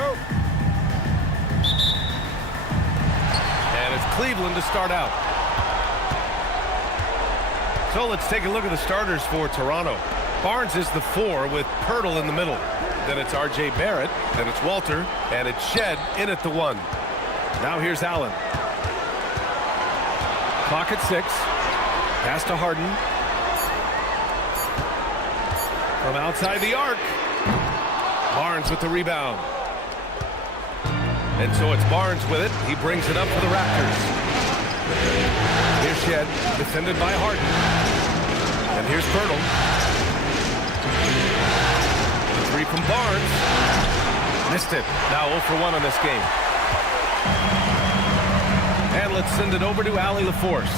go. And it's Cleveland to start out. So let's take a look at the starters for Toronto. Barnes is the 4 with Pirtle in the middle. Then it's R.J. Barrett. Then it's Walter. And it's Shed in at the 1. Now here's Allen. Clock at 6. Pass to Harden. From outside the arc. Barnes with the rebound. And so it's Barnes with it. He brings it up for the Raptors. Here's Shed, defended by Harden. And here's Pirtle. The 3 from Barnes. Missed it. Now 0 for 1 on this game. And let's send it over to Allie LaForce.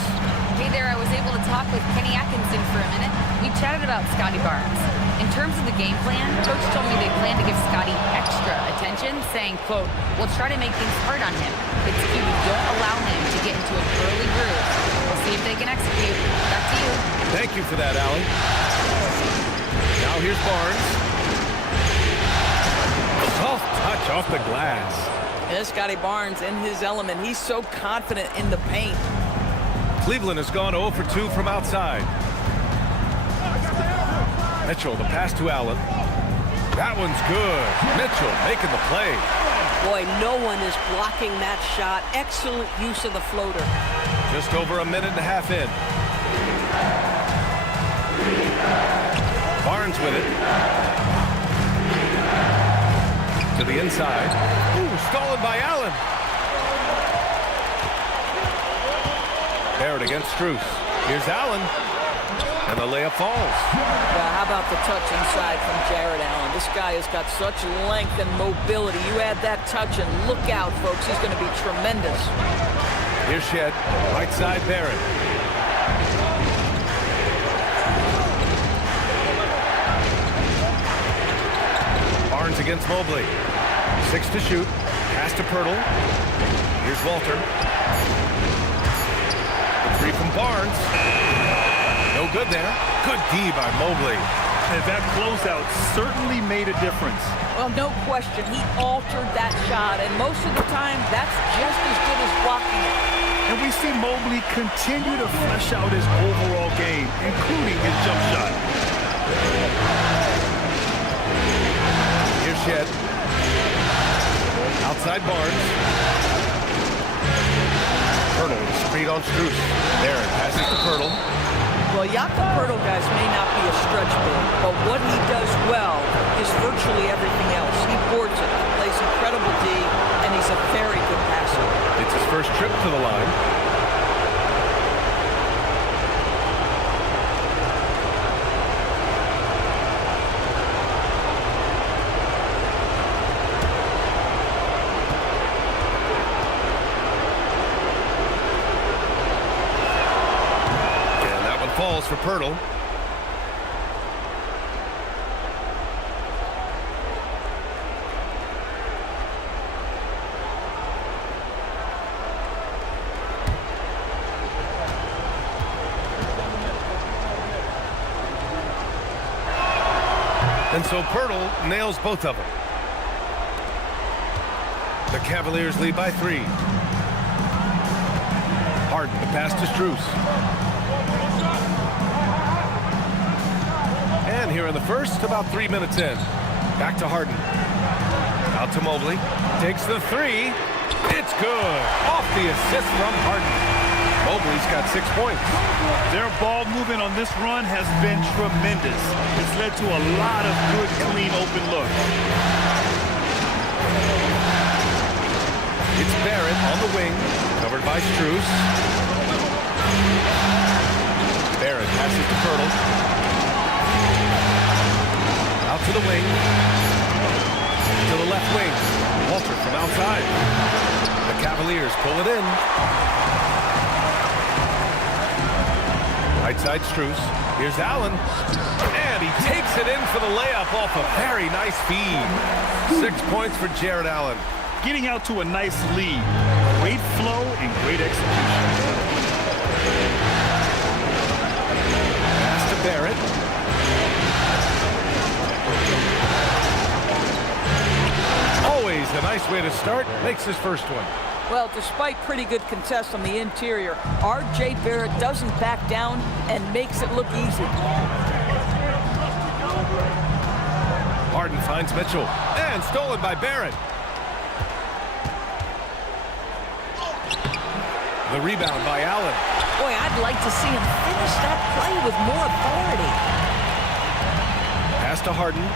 Hey there, I was able to talk with Kenny Atkinson for a minute. We chatted about Scotty Barnes. In terms of the game plan, Coach told me they plan to give Scotty extra attention, saying, quote, "We'll try to make things hard on him. It's key we don't allow him to get into an early groove. We'll see if they can execute." Back to you. Thank you for that, Allie. Now here's Barnes. Soft touch off the glass. Yeah, Scotty Barnes in his element. He's so confident in the paint. Cleveland has gone 0 for 2 from outside. Mitchell, the pass to Allen. That one's good. Mitchell making the play. Boy, no one is blocking that shot. Excellent use of the floater. Just over a minute and a half in. Barnes with it. To the inside. Ooh, stolen by Allen. Barrett against Strus. Here's Allen. And the layup falls. How about the touch inside from Jared Allen? This guy has got such length and mobility. You add that touch and look out, folks. He's going to be tremendous. Here's Shed. Right side, Barrett. Barnes against Mobley. 6 to shoot. Pass to Pirtle. Here's Walter. The 3 from Barnes. No good there. Good D by Mobley. And that closeout certainly made a difference. Well, no question. He altered that shot, and most of the time, that's just as good as blocking it. And we see Mobley continue to flesh out his overall game, including his jump shot. Here's Shed. Outside Barnes. Pirtle, screen on Strus. Barrett passes to Pirtle. Well, Jakob Pirtle, guys, may not be a stretch big, but what he does well is virtually everything else. He boards it, he plays incredible D, and he's a very good passer. It's his first trip to the line. Falls for Pirtle. And so Pirtle nails both of them. The Cavaliers lead by 3. Harden, the pass to Strus. And here in the first, about 3 minutes in. Back to Harden. Out to Mobley. Takes the 3. It's good. Off the assist from Harden. Mobley's got 6 points. Their ball movement on this run has been tremendous. It's led to a lot of good, clean, open looks. It's Barrett on the wing, covered by Strus. Barrett passes to Pirtle. Out to the wing. To the left wing. Walter from outside. The Cavaliers pull it in. Right side Strus. Here's Allen. And he takes it in for the layup off a very nice feed. 6 points for Jared Allen. Getting out to a nice lead. Great flow and great execution. Pass to Barrett. Always a nice way to start. Makes his first one. Well, despite pretty good contests on the interior, R.J. Barrett doesn't back down and makes it look easy. Harden finds Mitchell. And stolen by Barrett. The rebound by Allen. Boy, I'd like to see him finish that play with more authority. Pass to Harden.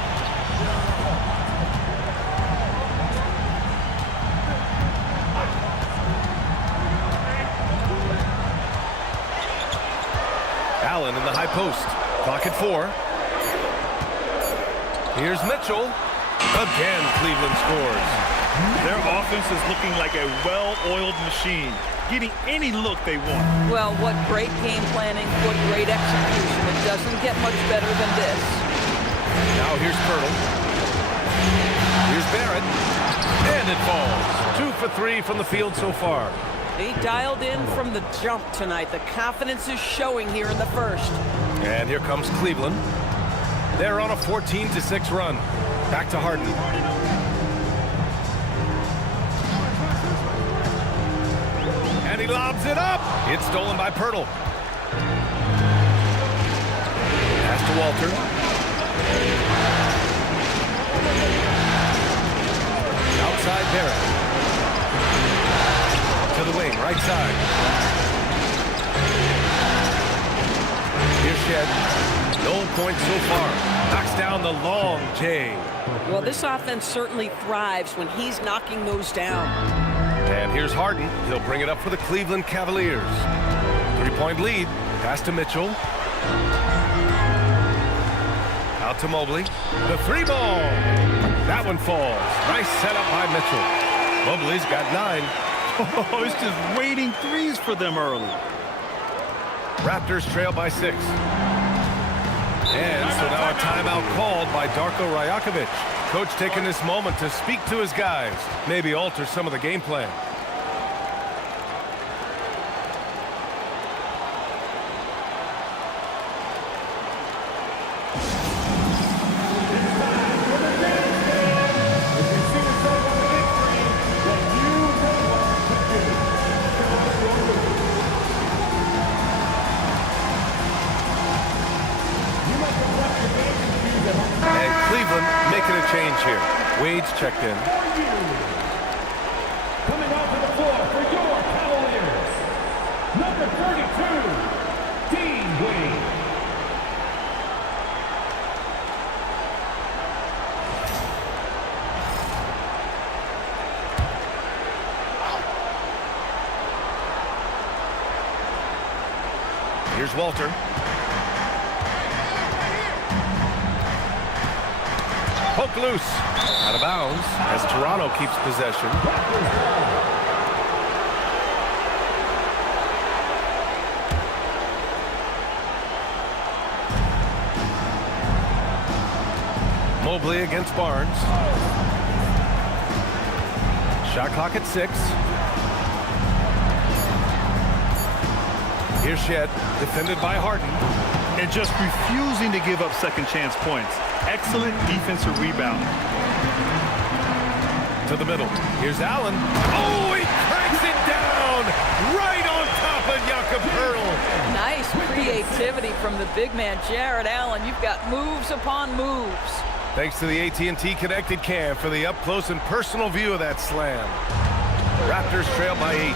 Allen in the high post. Clock at 4. Here's Mitchell. Again, Cleveland scores. Their offense is looking like a well-oiled machine, getting any look they want. Well, what great game planning, what great execution. It doesn't get much better than this. Now here's Pirtle. Here's Barrett. And it falls. 2 for 3 from the field so far. He dialed in from the jump tonight. The confidence is showing here in the first. And here comes Cleveland. They're on a 14-6 run. Back to Harden. And he lobs it up. It's stolen by Pirtle. Pass to Walter. Outside Barrett. To the wing, right side. Here's Shed. No points so far. Knocks down the long J. Well, this offense certainly thrives when he's knocking those down. And here's Harden. He'll bring it up for the Cleveland Cavaliers. 3-point lead. Pass to Mitchell. Out to Mobley. The 3-ball. That one falls. Nice setup by Mitchell. Mobley's got 9. Oh, it's just waiting threes for them early. Raptors trail by 6. And so now a timeout called by Darko Rajakovic. Coach taking this moment to speak to his guys. Maybe alter some of the game plan. Change here. Wade's checked in. Coming onto the floor for your Cavaliers, number 32, Dean Wade. Here's Walter. Poke loose. Out of bounds as Toronto keeps possession. Mobley against Barnes. Shot clock at 6. Here's Shed, defended by Harden. And just refusing to give up second chance points. Excellent defensive rebound. To the middle. Here's Allen. Oh, he cracks it down right on top of Jakob Poeltl. Nice creativity from the big man, Jared Allen. You've got moves upon moves. Thanks to the AT&T Connected Cam for the up-close and personal view of that slam. Raptors trail by 8.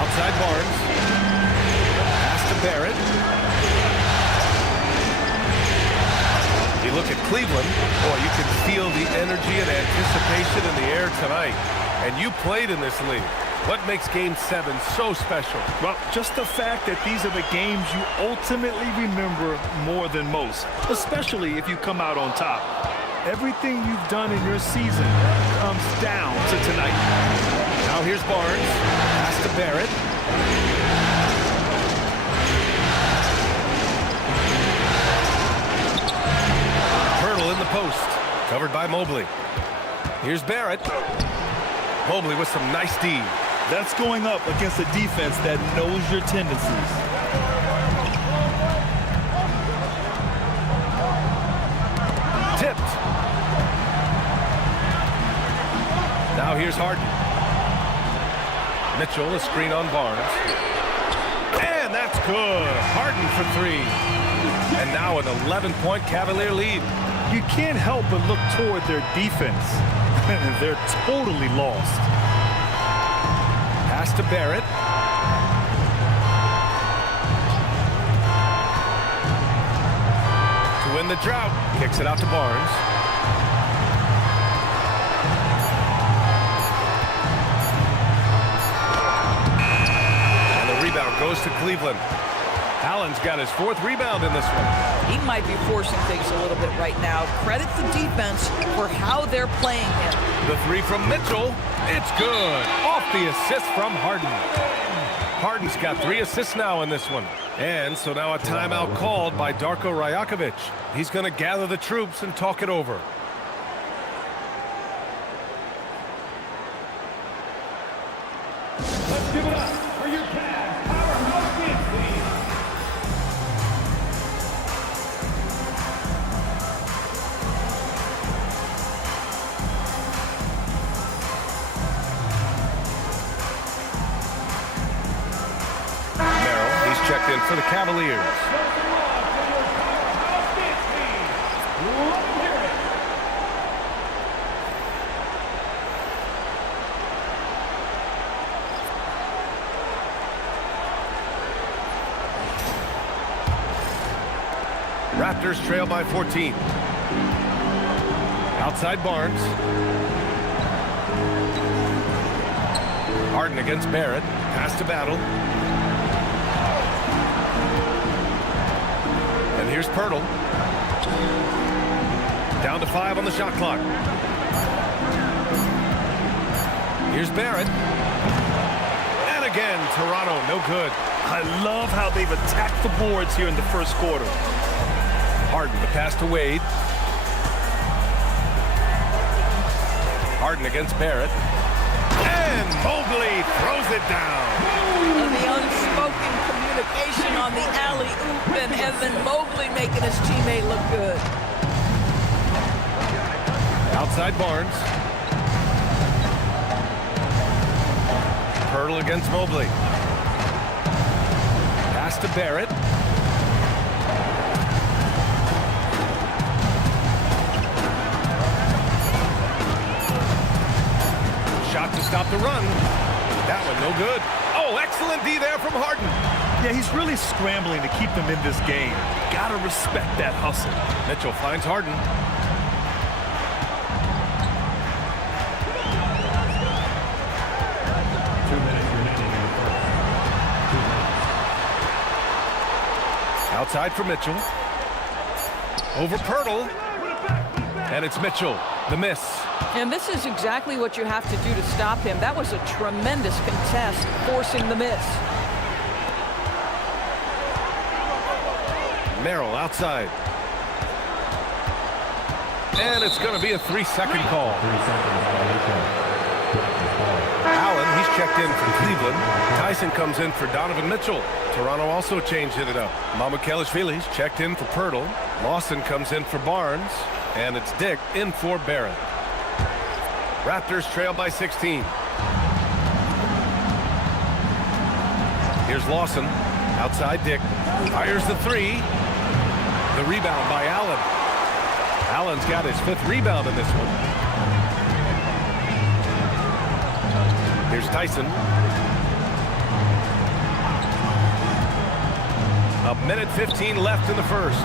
Outside Barnes. Pass to Barrett. You look at Cleveland, boy, you can feel the energy and anticipation in the air tonight. And you played in this league. What makes Game 7 so special? Well, just the fact that these are the games you ultimately remember more than most, especially if you come out on top. Everything you've done in your season comes down to tonight. Now here's Barnes. Pass to Barrett. Poeltl in the post. Covered by Mobley. Here's Barrett. Mobley with some nice D. That's going up against a defense that knows your tendencies. Tipped. Now here's Harden. Mitchell, a screen on Barnes. And that's good. Harden for three. And now an 11-point Cavalier lead. You can't help but look toward their defense. They're totally lost. Pass to Barrett. To win the drought. Kicks it out to Barnes. And the rebound goes to Cleveland. Allen's got his fourth rebound in this one. He might be forcing things a little bit right now. Credit the defense for how they're playing him. The three from Mitchell. It's good. Off the assist from Harden. Harden's got 3 assists now in this one. And so now a timeout called by Darko Rajakovic. He's going to gather the troops and talk it over. Let's give it up for your Cavs powerhouse dance team. Merrill, he's checked in for the Cavaliers. Raptors trail by 14. Outside Barnes. Harden against Barrett. Pass to Battle. And here's Pirtle. Down to 5 on the shot clock. Here's Barrett. And again, Toronto, no good. I love how they've attacked the boards here in the first quarter. Harden, the pass to Wade. Harden against Barrett. And Mobley throws it down. And the unspoken communication on the alley-oop, and Evan Mobley making his teammate look good. Outside Barnes. Pirtle against Mobley. Pass to Barrett. Shot to stop the run. That one no good. Oh, excellent D there from Harden. Yeah, he's really scrambling to keep them in this game. Gotta respect that hustle. Mitchell finds Harden. Outside for Mitchell. Over Pirtle. And it's Mitchell. The miss. And this is exactly what you have to do to stop him. That was a tremendous contest, forcing the miss. Merrill outside. And it's going to be a 3-second call. Allen, he's checked in for Cleveland. Tyson comes in for Donovan Mitchell. Toronto also changed it up. Mamukelashvili's checked in for Pirtle. Lawson comes in for Barnes. And it's Dick in for Barrett. Raptors trail by 16. Here's Lawson. Outside Dick. Fires the three. The rebound by Allen. Allen's got his 5th rebound in this one. Here's Tyson. A minute 15 left in the first.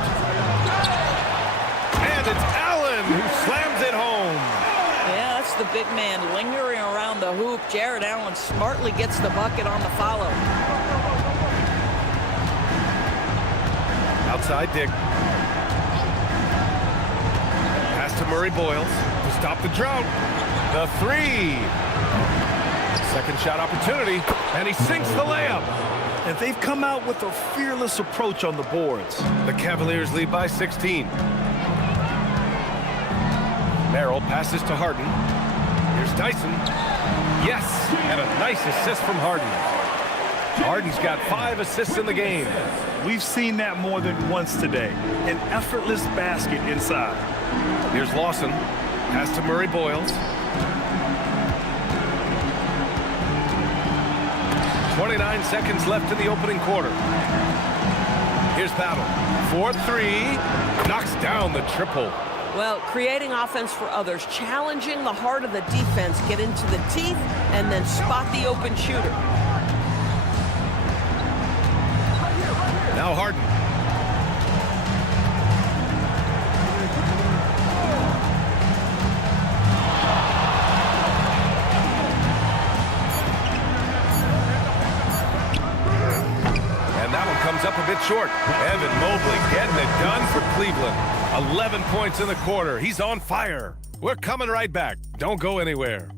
And it's Allen who slams it home. Yeah, that's the big man lingering around the hoop. Jared Allen smartly gets the bucket on the follow. Outside Dick. Pass to Murray Boyles to stop the drought. The three. Second shot opportunity, and he sinks the layup. And they've come out with a fearless approach on the boards. The Cavaliers lead by 16. Merrill passes to Harden. Here's Tyson. Yes, and a nice assist from Harden. Harden's got 5 assists in the game. We've seen that more than once today. An effortless basket inside. Here's Lawson. Pass to Murray Boyles. 29 seconds left in the opening quarter. Here's Battle. 4-3. Knocks down the triple. Well, creating offense for others, challenging the heart of the defense, get into the teeth, and then spot the open shooter. Now Harden. And that one comes up a bit short. Evan Mobley getting it done for Cleveland. 11 points in the quarter. He's on fire. We're coming right back. Don't go anywhere.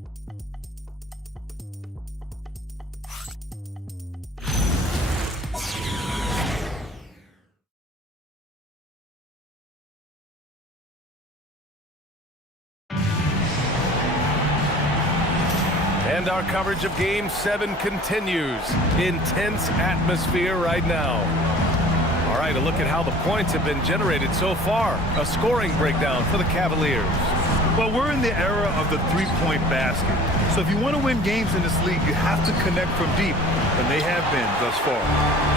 And our coverage of Game 7 continues. Intense atmosphere right now. All right, a look at how the points have been generated so far. A scoring breakdown for the Cavaliers. Well, we're in the era of the three-point basket. So if you want to win games in this league, you have to connect from deep, and they have been thus far.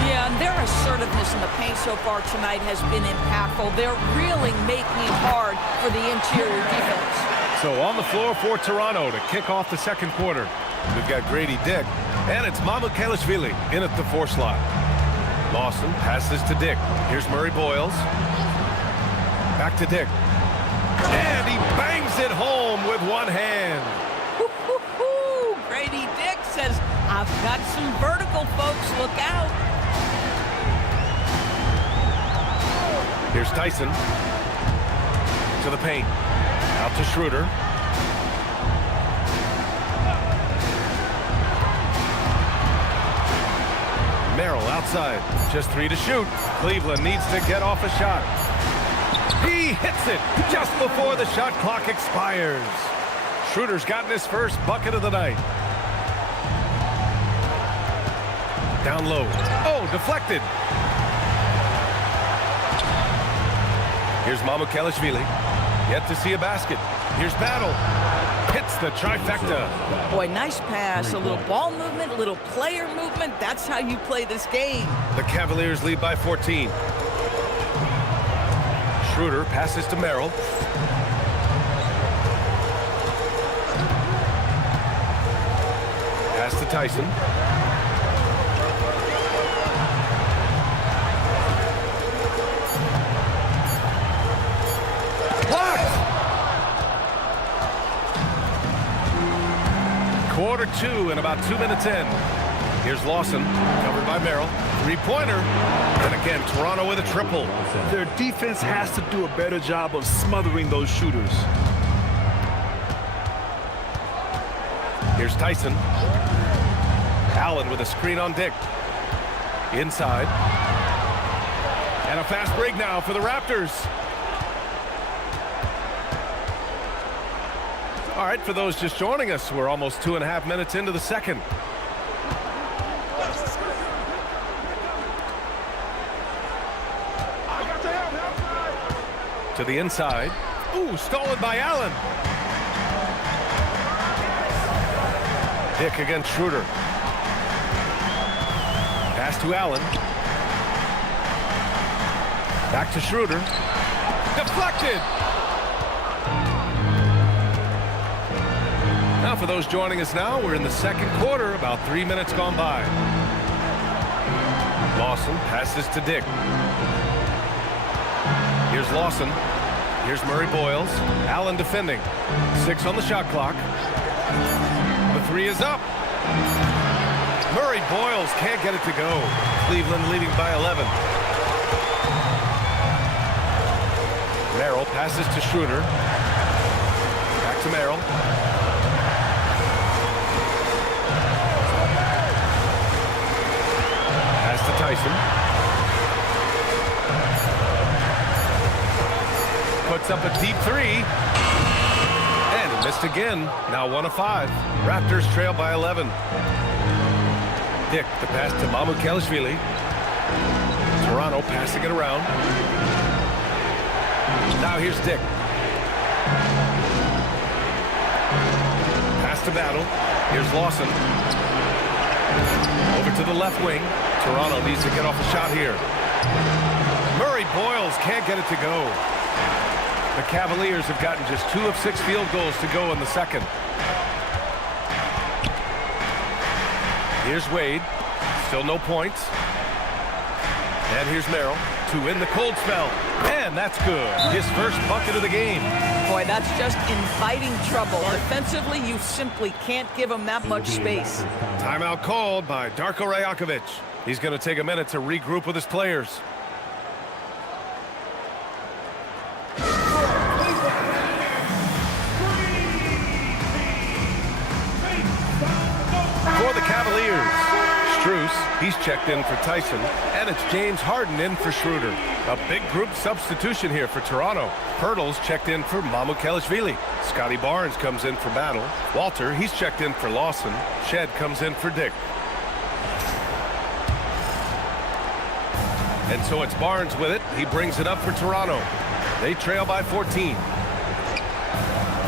Yeah, and their assertiveness in the paint so far tonight has been impactful. They're really making it hard for the interior defense. So on the floor for Toronto to kick off the second quarter. We've got Grady Dick, and it's Mamukelashvili in at the 4 slot. Lawson passes to Dick. Here's Murray Boyles. Back to Dick. And he bangs it home with one hand. Grady Dick says, I've got some vertical, folks. Look out. Here's Tyson. To the paint. Out to Schroeder. Merrill outside. Just 3 to shoot. Cleveland needs to get off a shot. He hits it just before the shot clock expires. Schroeder's gotten his first bucket of the night. Down low. Oh, deflected. Here's Mamukelashvili. Yet to see a basket. Here's Battle. Hits the trifecta. Boy, nice pass. A little ball movement, a little player movement. That's how you play this game. The Cavaliers lead by 14. Schroeder passes to Merrill. Pass to Tyson. Quarter 2 and about 2 minutes in. Here's Lawson, covered by Merrill. 3-pointer. And again, Toronto with a triple. Their defense has to do a better job of smothering those shooters. Here's Tyson. Allen with a screen on Dick. Inside. And a fast break now for the Raptors. All right, for those just joining us, we're almost 2.5 minutes into the second. To the inside. Ooh, stolen by Allen. Dick against Schroeder. Pass to Allen. Back to Schroeder. Deflected. Now for those joining us now, we're in the second quarter, about 3 minutes gone by. Lawson passes to Dick. Here's Lawson. Here's Murray Boyles. Allen defending. 6 on the shot clock. The 3 is up. Murray Boyles can't get it to go. Cleveland leading by 11. Merrill passes to Schroeder. Back to Merrill. Pass to Tyson. Puts up a deep 3. And he missed again. Now 1 of 5. Raptors trail by 11. Dick, the pass to Mamukelashvili. Toronto passing it around. Now here's Dick. Pass to Battle. Here's Lawson. Over to the left wing. Toronto needs to get off a shot here. Murray Boyles can't get it to go. The Cavaliers have gotten just 2 of 6 field goals to go in the second. Here's Wade. Still no points. And here's Merrill to win the cold spell. And that's good. His first bucket of the game. Boy, that's just inviting trouble. Defensively, you simply can't give him that much space. Timeout called by Darko Rajakovic. He's going to take a minute to regroup with his players. For the Cavaliers, Strus, he's checked in for Tyson, and it's James Harden in for Schroeder. A big group substitution here for Toronto. Pirtle's checked in for Mamukelashvili. Scotty Barnes comes in for Battle. Walter, he's checked in for Lawson. Shed comes in for Dick. And so it's Barnes with it. He brings it up for Toronto. They trail by 14.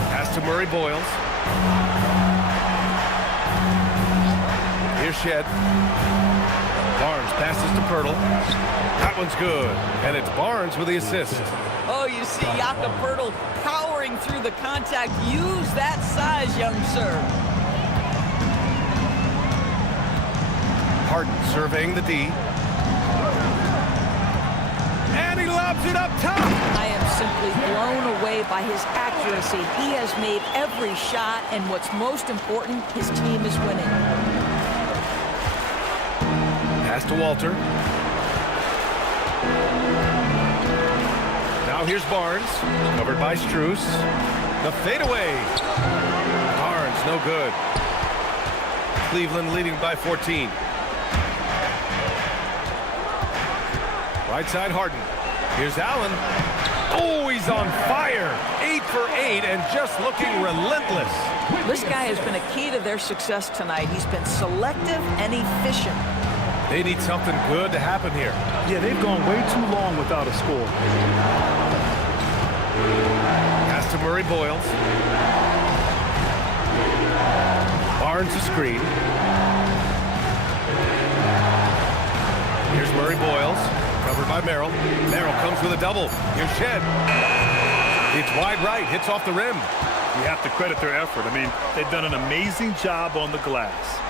Pass to Murray Boyles. Here's Shed. Barnes passes to Pirtle. That one's good. And it's Barnes with the assist. Oh, you see Jakob Pirtle powering through the contact. Use that size, young sir. Harden surveying the D. And he lobs it up top. I am simply blown away by his accuracy. He has made every shot, and what's most important, his team is winning. Pass to Walter. Now here's Barnes, covered by Strus. The fadeaway. Barnes, no good. Cleveland leading by 14. Right side, Harden. Here's Allen. Oh, he's on fire. 8 for 8 and just looking relentless. This guy has been a key to their success tonight. He's been selective and efficient. They need something good to happen here. Yeah, they've gone way too long without a score. Pass to Murray Boyles. Barnes a screen. Here's Murray Boyles, covered by Merrill. Merrill comes with a double. Here's Shed. It's wide right, hits off the rim. You have to credit their effort. I mean, they've done an amazing job on the glass.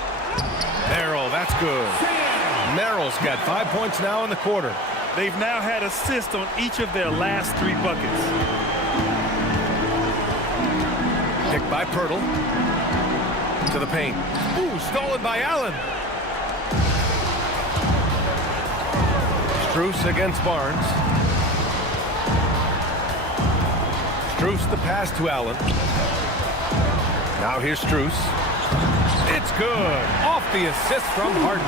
Merrill, that's good. Merrill's got 5 points now in the quarter. They've now had assists on each of their last 3 buckets. Picked by Pirtle. To the paint. Ooh, stolen by Allen. Strus against Barnes. Strus the pass to Allen. Now here's Strus. It's good. Off the assist from Harden.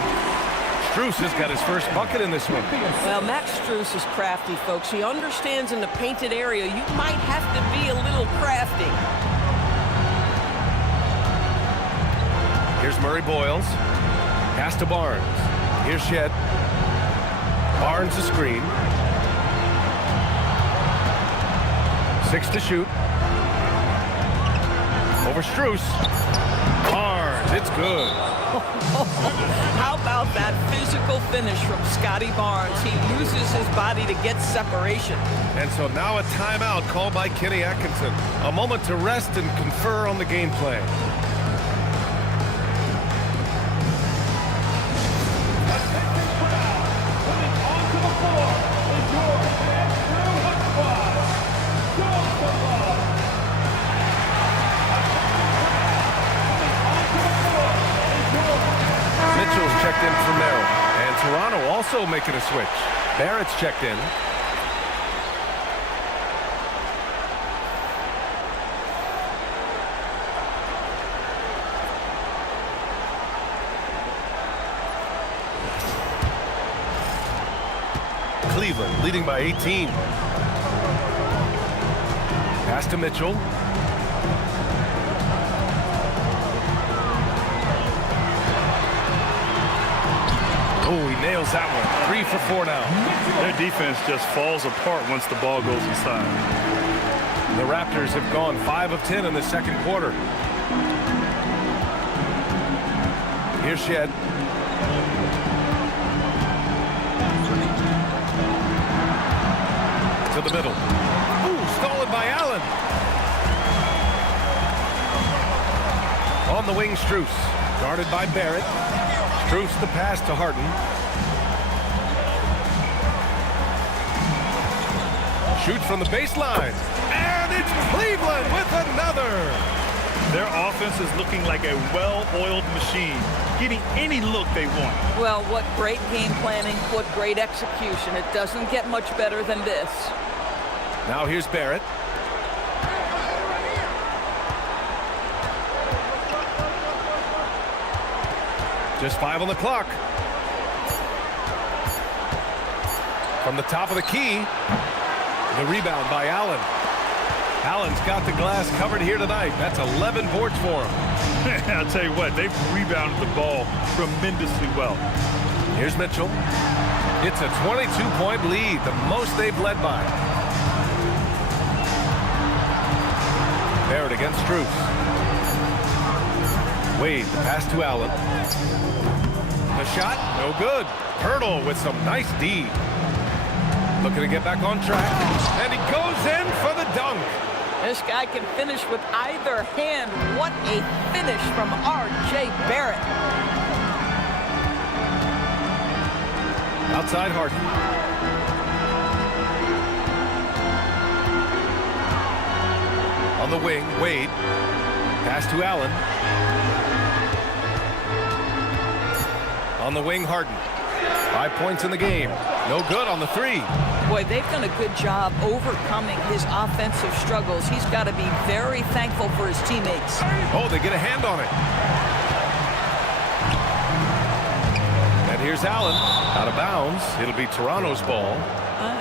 Strus has got his first bucket in this one. Well, Max Strus is crafty, folks. He understands in the painted area you might have to be a little crafty. Here's Murray Boyles. Pass to Barnes. Here's Shed. Barnes a screen. 6 to shoot. Over Strus. Barnes, it's good. How about that physical finish from Scotty Barnes? He uses his body to get separation. And so now a timeout called by Kenny Atkinson. A moment to rest and confer on the game plan. Mitchell's checked in for Merrill. And Toronto also making a switch. Barrett's checked in. Cleveland leading by 18. Pass to Mitchell. Oh, he nails that one. 3 for 4 now. Their defense just falls apart once the ball goes inside. The Raptors have gone 5 of 10 in the second quarter. Here's Shed. To the middle. Ooh, stolen by Allen. On the wing, Strus. Guarded by Barrett. Strus the pass to Harden. Shoots from the baseline. And it's Cleveland with another. Their offense is looking like a well-oiled machine, getting any look they want. Well, what great game planning, what great execution. It doesn't get much better than this. Now here's Barrett. Just 5 on the clock. From the top of the key, the rebound by Allen. Allen's got the glass covered here tonight. That's 11 boards for him. I'll tell you what, they've rebounded the ball tremendously well. Here's Mitchell. It's a 22-point lead, the most they've led by. Barrett against Strus. Wade, the pass to Allen. The shot, no good. Pirtle with some nice D. Looking to get back on track. And he goes in for the dunk. This guy can finish with either hand. What a finish from R.J. Barrett. Outside Harden. On the wing, Wade. Pass to Allen. On the wing, Harden. 5 points in the game. No good on the three. Boy, they've done a good job overcoming his offensive struggles. He's got to be very thankful for his teammates. Oh, they get a hand on it. And here's Allen. Out of bounds. It'll be Toronto's ball.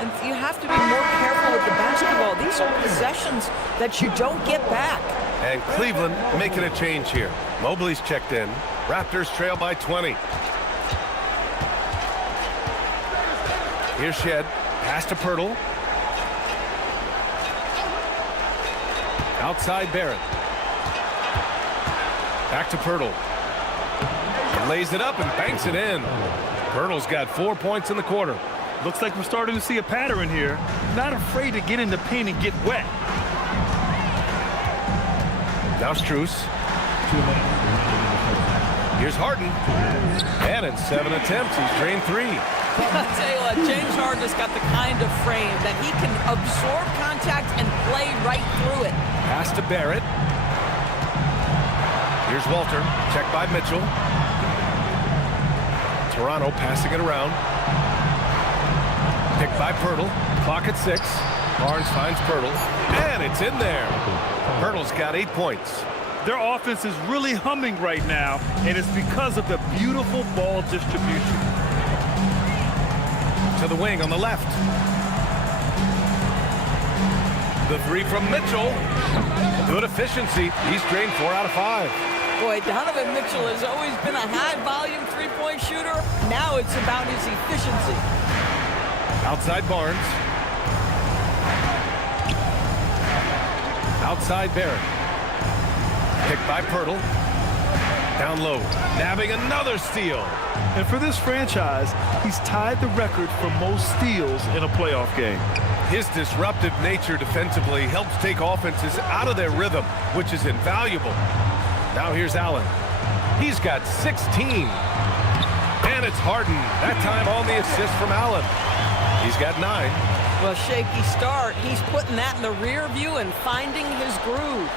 And you have to be more careful with the basketball. These are possessions that you don't get back. And Cleveland making a change here. Mobley's checked in. Raptors trail by 20. Here's Shed. Pass to Pirtle. Outside Barrett. Back to Pirtle. Lays it up and banks it in. Pirtle's got 4 points in the quarter. Looks like we're starting to see a pattern here. Not afraid to get in the paint and get wet. Now Strus. Here's Harden. And in 7 attempts, he's drained 3. I'll tell you what, James Harden has got the kind of frame that he can absorb contact and play right through it. Pass to Barrett. Here's Walter. Checked by Mitchell. Toronto passing it around. Picked by Pirtle. Clock at 6. Barnes finds Pirtle. And it's in there. Pirtle's got 8 points. Their offense is really humming right now, and it's because of the beautiful ball distribution. To the wing on the left. The three from Mitchell. Good efficiency. He's drained 4 out of 5. Boy, Donovan Mitchell has always been a high-volume three-point shooter. Now it's about his efficiency. Outside Barnes. Outside Barrett. Picked by Pirtle. Down low. Nabbing another steal. And for this franchise, he's tied the record for most steals in a playoff game. His disruptive nature defensively helps take offenses out of their rhythm, which is invaluable. Now here's Allen. He's got 16. And it's Harden. That time on the assist from Allen. He's got 9. Well, shaky start. He's putting that in the rear view and finding his groove.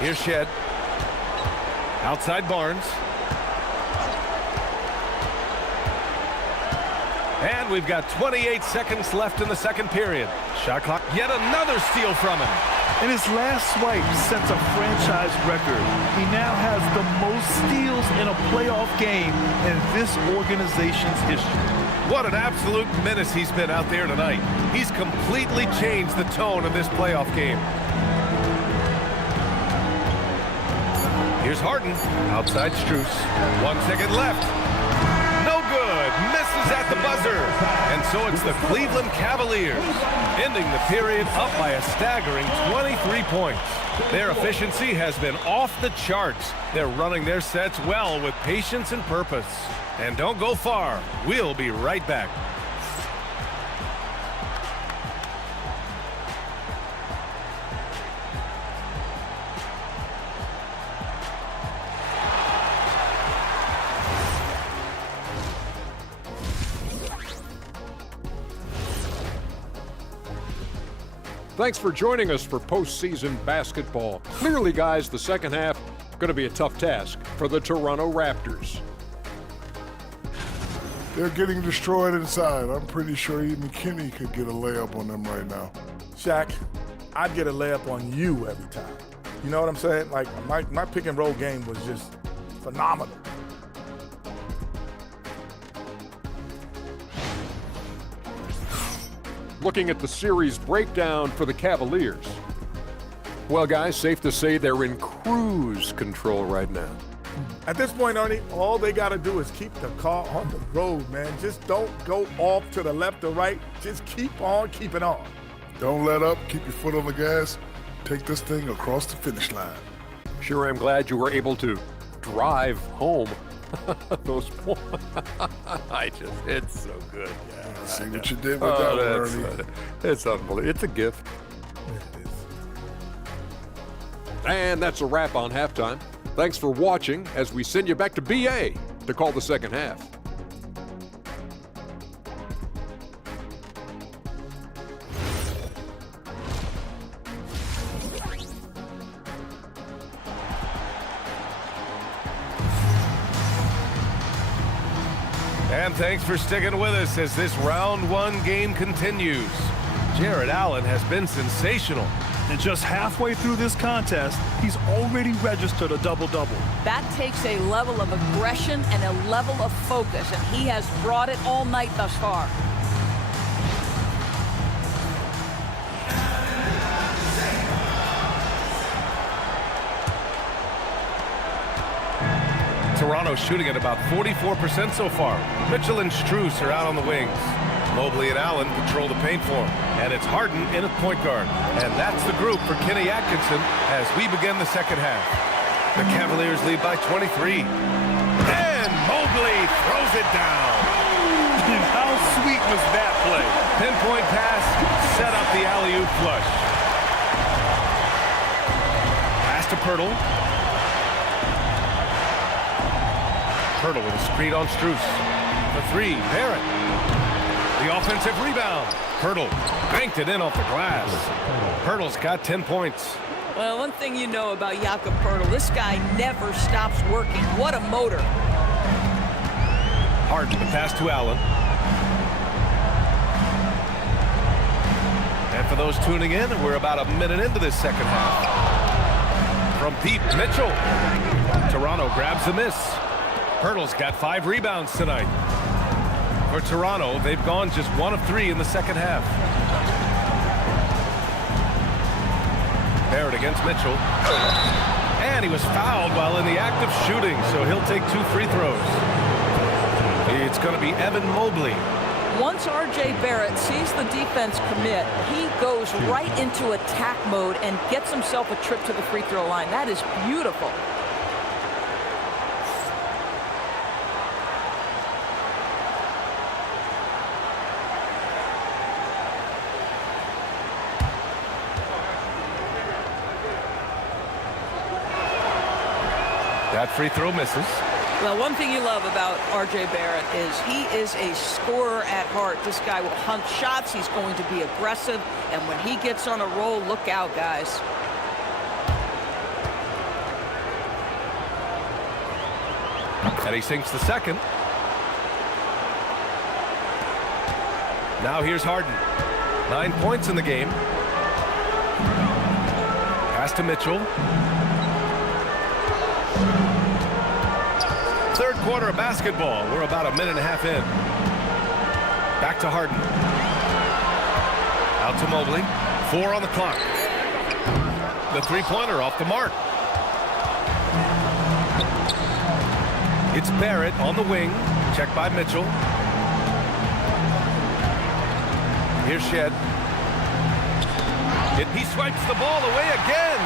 Here's Shed. Outside Barnes. And we've got 28 seconds left in the second period. Shot clock. Yet another steal from him. And his last swipe sets a franchise record. He now has the most steals in a playoff game in this organization's history. What an absolute menace he's been out there tonight. He's completely changed the tone of this playoff game. Here's Harden. Outside Strus. 1 second left. No good. Misses at the buzzer. And so it's the Cleveland Cavaliers, ending the period up by a staggering 23 points. Their efficiency has been off the charts. They're running their sets well with patience and purpose. And don't go far. We'll be right back. Thanks for joining us for postseason basketball. Clearly, guys, the second half going to be a tough task for the Toronto Raptors. They're getting destroyed inside. I'm pretty sure even McKinney could get a layup on them right now. Shaq, I'd get a layup on you every time. You know what I'm saying? Like, my pick and roll game was just phenomenal. Looking at the series breakdown for the Cavaliers. Well, guys, safe to say they're in cruise control right now. At this point, Ernie, all they got to do is keep the car on the road, man. Just don't go off to the left or right. Just keep on keeping on. Don't let up. Keep your foot on the gas. Take this thing across the finish line. Sure, I'm glad you were able to drive home those points. It's so good. Yeah, See what you did with that one, Ernie. It's unbelievable. It's a gift. It is. And that's a wrap on halftime. Thanks for watching as we send you back to BA to call the second half. And thanks for sticking with us as this round one game continues. Jared Allen has been sensational. And just halfway through this contest, he's already registered a double-double. That takes a level of aggression and a level of focus, and he has brought it all night thus far. Toronto shooting at about 44% so far. Mitchell and Strus are out on the wings. Mobley and Allen control the paint for him. And it's Harden in at point guard. And that's the group for Kenny Atkinson as we begin the second half. The Cavaliers lead by 23. And Mobley throws it down. How sweet was that play? Pinpoint pass, set up the alley-oop flush. Pass to Pirtle. Pirtle with a screen on Strus. The three, Barrett. The offensive rebound. Pirtle banked it in off the glass. Pirtle's got 10 points. Well, one thing you know about Jakob Pirtle, this guy never stops working. What a motor. Harden, the pass to Allen. And for those tuning in, we're about a minute into this second half. From Pete Mitchell. Toronto grabs the miss. Pirtle's got 5 rebounds tonight. For Toronto, they've gone just 1 of 3 in the second half. Barrett against Mitchell. And he was fouled while in the act of shooting, so he'll take 2 free throws. It's going to be Evan Mobley. Once R.J. Barrett sees the defense commit, he goes right into attack mode and gets himself a trip to the free throw line. That is beautiful. That free throw misses. Well, one thing you love about R.J. Barrett is he is a scorer at heart. This guy will hunt shots. He's going to be aggressive. And when he gets on a roll, look out, guys. And he sinks the second. Now here's Harden. 9 points in the game. Pass to Mitchell. Third quarter of basketball. We're about a minute and a half in. Back to Harden. Out to Mobley. 4 on the clock. The three-pointer off the mark. It's Barrett on the wing. Checked by Mitchell. Here's Shed. He swipes the ball away again.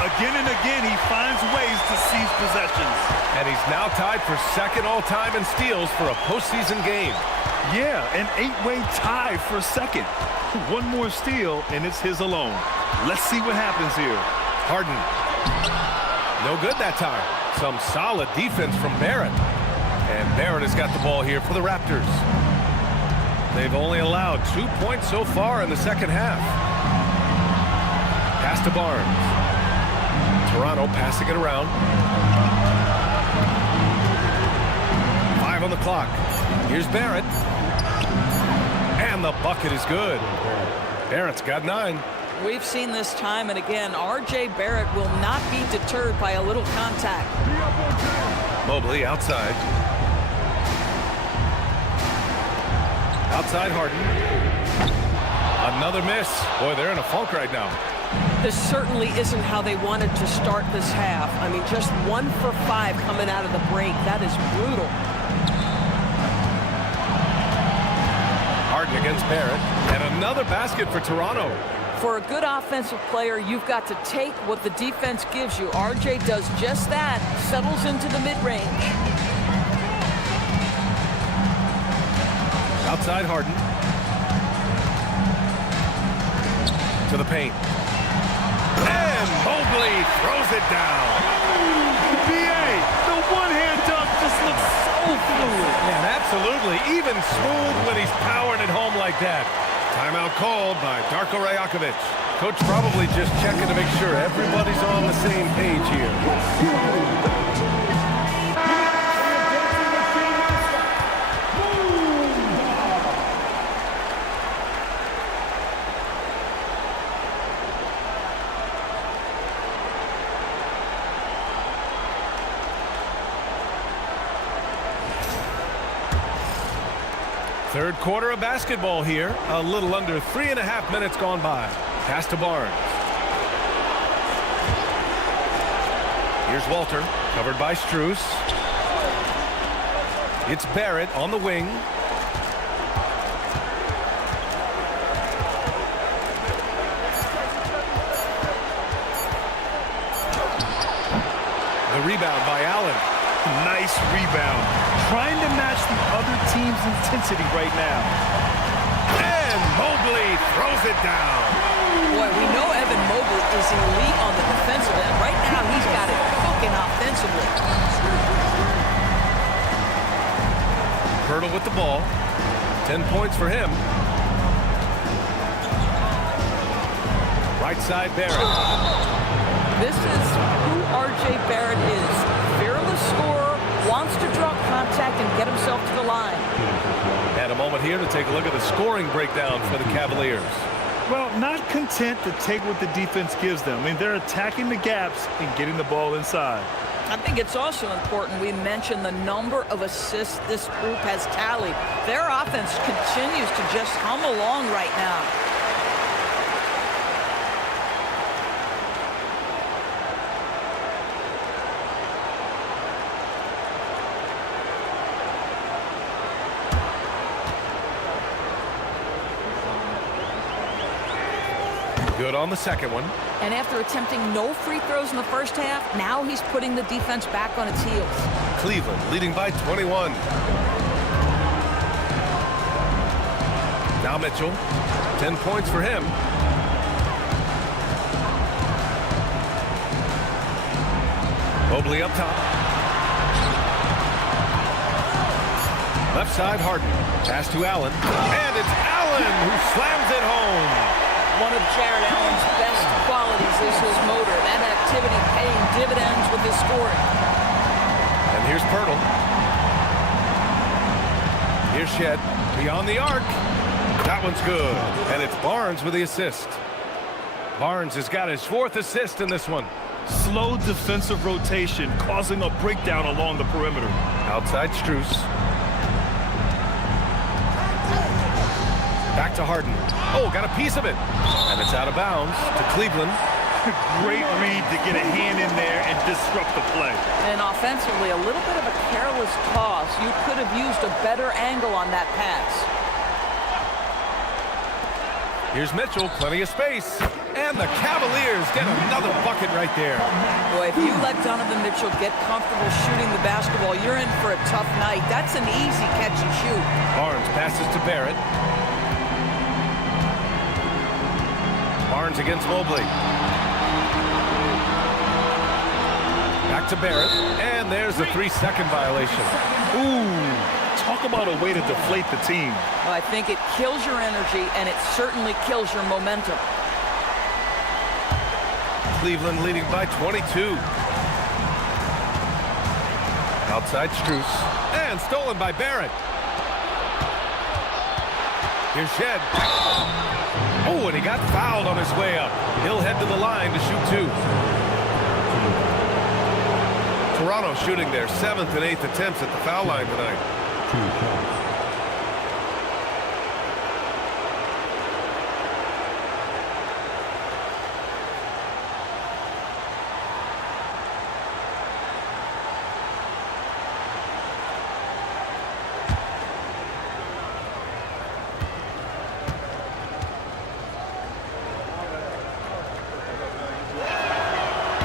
Again and again, he finds ways to seize possessions. And he's now tied for second all-time in steals for a postseason game. Yeah, an 8-way tie for second. One more steal, and it's his alone. Let's see what happens here. Harden. No good that time. Some solid defense from Barrett. And Barrett has got the ball here for the Raptors. They've only allowed 2 points so far in the second half. Pass to Barnes. Toronto passing it around. 5 on the clock. Here's Barrett. And the bucket is good. Barrett's got 9. We've seen this time and again. R.J. Barrett will not be deterred by a little contact. Mobley outside. Outside Harden. Another miss. Boy, they're in a funk right now. This certainly isn't how they wanted to start this half. I mean, just 1 for 5 coming out of the break. That is brutal. Harden against Barrett. And another basket for Toronto. For a good offensive player, you've got to take what the defense gives you. R.J. does just that, settles into the mid-range. Outside Harden. To the paint. And Mobley throws it down. B.A., the one-hand dunk just looks so fluid. Man, absolutely. Even smooth when he's powering it home like that. Timeout called by Darko Rajakovic. Coach probably just checking to make sure everybody's on the same page here. Third quarter of basketball here. A little under 3.5 minutes gone by. Pass to Barnes. Here's Walter, covered by Strus. It's Barrett on the wing. The rebound by Allen. Nice rebound. Trying to match the other team's intensity right now. And Mobley throws it down. Boy, we know Evan Mobley is elite on the defensive end. Right now, he's got it cooking offensively. Hurdle with the ball. 10 points for him. Right side, Barrett. This is who R.J. Barrett is. Fearless scorer, wants to draw contact and get himself to the line. And a moment here to take a look at the scoring breakdown for the Cavaliers. Well, not content to take what the defense gives them. I mean, they're attacking the gaps and getting the ball inside. I think it's also important we mention the number of assists this group has tallied. Their offense continues to just hum along right now. Good on the second one. And after attempting no free throws in the first half, now he's putting the defense back on its heels. Cleveland leading by 21. Now Mitchell. 10 points for him. Mobley up top. Left side, Harden. Pass to Allen. And it's Allen who slams it home. One of Jared Allen's best qualities is his motor. That activity paying dividends with his scoring. And here's Pirtle. Here's Shed. Beyond the arc. That one's good. And it's Barnes with the assist. Barnes has got his 4th assist in this one. Slow defensive rotation causing a breakdown along the perimeter. Outside Strus. Back to Harden. Oh, got a piece of it. And it's out of bounds to Cleveland. Great read to get a hand in there and disrupt the play. And offensively, a little bit of a careless toss. You could have used a better angle on that pass. Here's Mitchell, plenty of space. And the Cavaliers get another bucket right there. Boy, if you let Donovan Mitchell get comfortable shooting the basketball, you're in for a tough night. That's an easy catch and shoot. Barnes passes to Barrett. Barnes against Mobley. Back to Barrett. And there's the 3-second violation. Ooh, talk about a way to deflate the team. Well, I think it kills your energy, and it certainly kills your momentum. Cleveland leading by 22. Outside Strus. And stolen by Barrett. Here's Shed. Oh, and he got fouled on his way up. He'll head to the line to shoot 2. Toronto shooting their 7th and 8th attempts at the foul line tonight.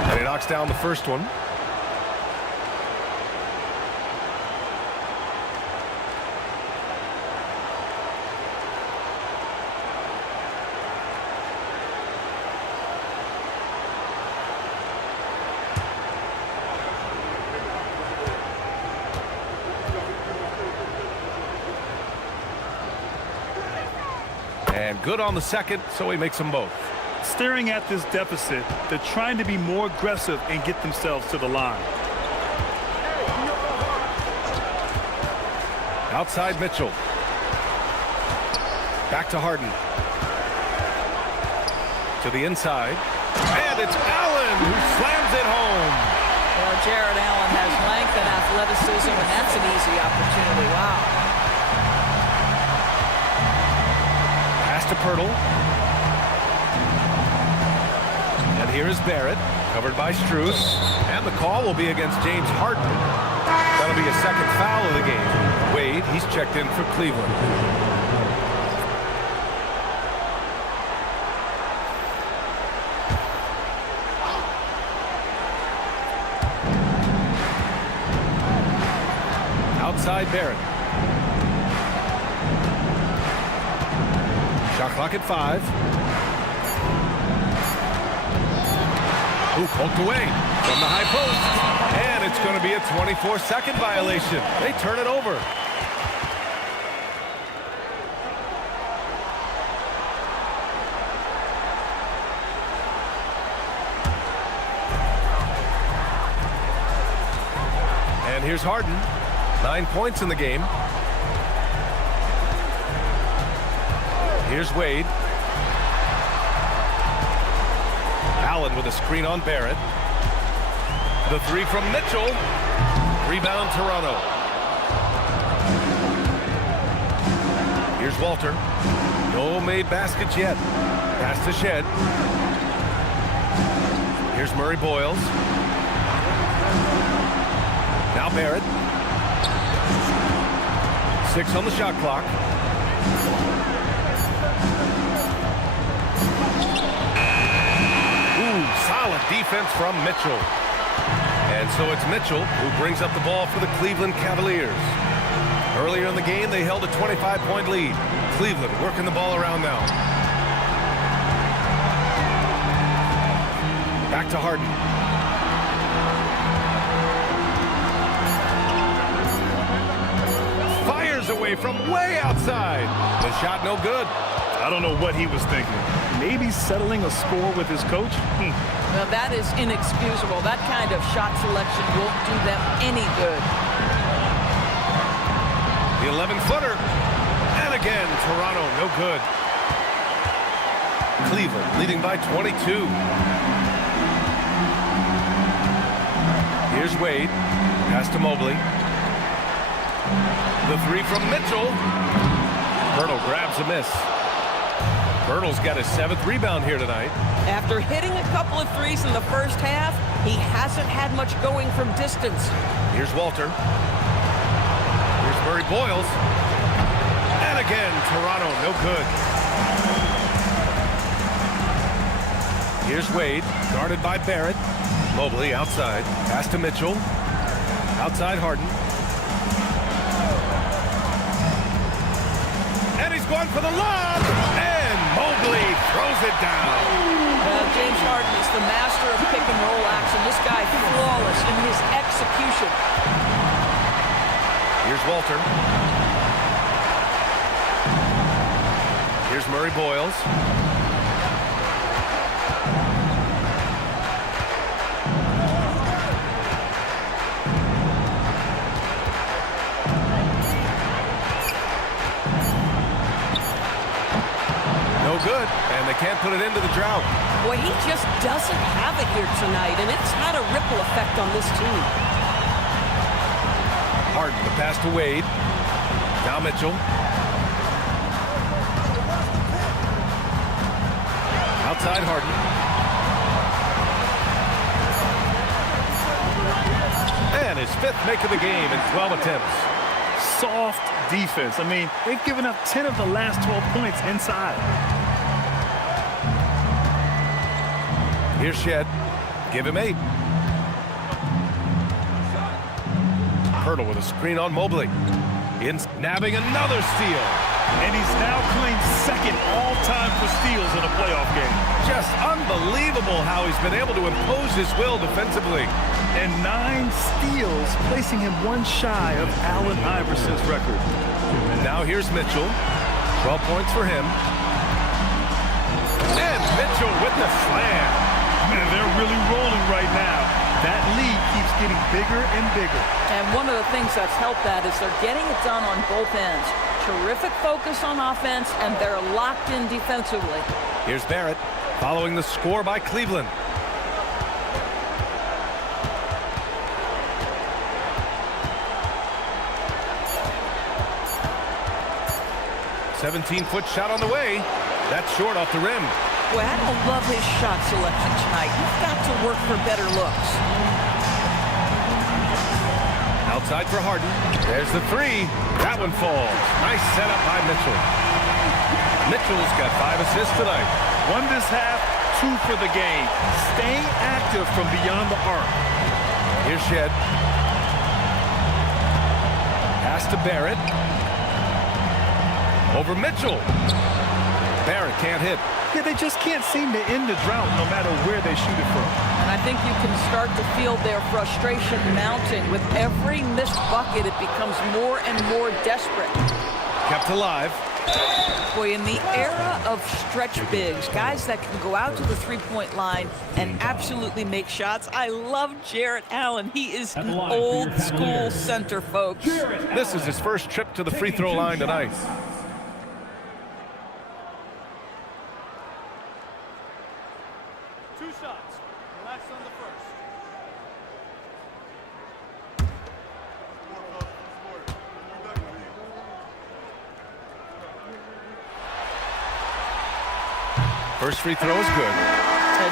And he knocks down the first one. And good on the second, so he makes them both. Staring at this deficit, they're trying to be more aggressive and get themselves to the line. Outside Mitchell. Back to Harden. To the inside. And it's Allen who slams it home. Well, Jared Allen has length and athleticism, and that's an easy opportunity. Wow. Pass to Pirtle. And here is Barrett, covered by Strus. And the call will be against James Harden. That'll be a second foul of the game. Wade, he's checked in for Cleveland. Outside Barrett. Shot clock at 5. Ooh, poked away from the high post. And it's going to be a 24-second violation. They turn it over. And here's Harden. 9 points in the game. Here's Wade. Allen with a screen on Barrett. The 3 from Mitchell. Rebound Toronto. Here's Walter. No made baskets yet. Pass to Shed. Here's Murray Boyles. Now Barrett. 6 on the shot clock. Solid defense from Mitchell. And so it's Mitchell who brings up the ball for the Cleveland Cavaliers. Earlier in the game, they held a 25-point lead. Cleveland working the ball around now. Back to Harden. Fires away from way outside. The shot no good. I don't know what he was thinking. Maybe settling a score with his coach? Well, that is inexcusable. That kind of shot selection won't do them any good. The 11-footer. And again, Toronto, no good. Cleveland leading by 22. Here's Wade. Pass to Mobley. The 3 from Mitchell. Pirtle grabs a miss. Pirtle's got his 7th rebound here tonight. After hitting a couple of threes in the first half, he hasn't had much going from distance. Here's Walter. Here's Murray Boyles. And again, Toronto, no good. Here's Wade, guarded by Barrett. Mobley outside, pass to Mitchell. Outside Harden. And he's going for the lob, and Mobley throws it down. James Harden is the master of pick and roll action. This guy flawless in his execution. Here's Walter. Here's Murray Boyles. No good, and they can't put it into the drought. Boy, he just doesn't have it here tonight, and it's had a ripple effect on this team. Harden, the pass to Wade. Now Mitchell. Outside Harden. And his 5th make of the game in 12 attempts. Soft defense. I mean, they've given up 10 of the last 12 points inside. Here's Shed. Give him 8. Hurdle with a screen on Mobley. Nabbing another steal. And he's now claimed 2nd all-time for steals in a playoff game. Just unbelievable how he's been able to impose his will defensively. And 9 steals, placing him 1 shy of Allen Iverson's record. Now here's Mitchell. 12 points for him. And Mitchell with the slam. Man, they're really rolling right now. That lead keeps getting bigger and bigger. And one of the things that's helped that is they're getting it done on both ends. Terrific focus on offense, and they're locked in defensively. Here's Barrett, following the score by Cleveland. "17-foot shot on the way. That's short off the rim. Boy, I don't love his shot selection tonight. He's got to work for better looks. Outside for Harden. There's the 3. That one falls. Nice setup by Mitchell. Mitchell's got 5 assists tonight. 1 this half, 2 for the game. Staying active from beyond the arc. Here's Shed. Pass to Barrett. Over Mitchell. Barrett can't hit. Yeah, they just can't seem to end the drought no matter where they shoot it from. And I think you can start to feel their frustration mounting. With every missed bucket, it becomes more and more desperate. Kept alive. Boy, in the era of stretch bigs, guys that can go out to the three-point line and absolutely make shots, I love Jarrett Allen. He is an old-school center, folks. This is his first trip to the free throw line tonight. First free throw is good.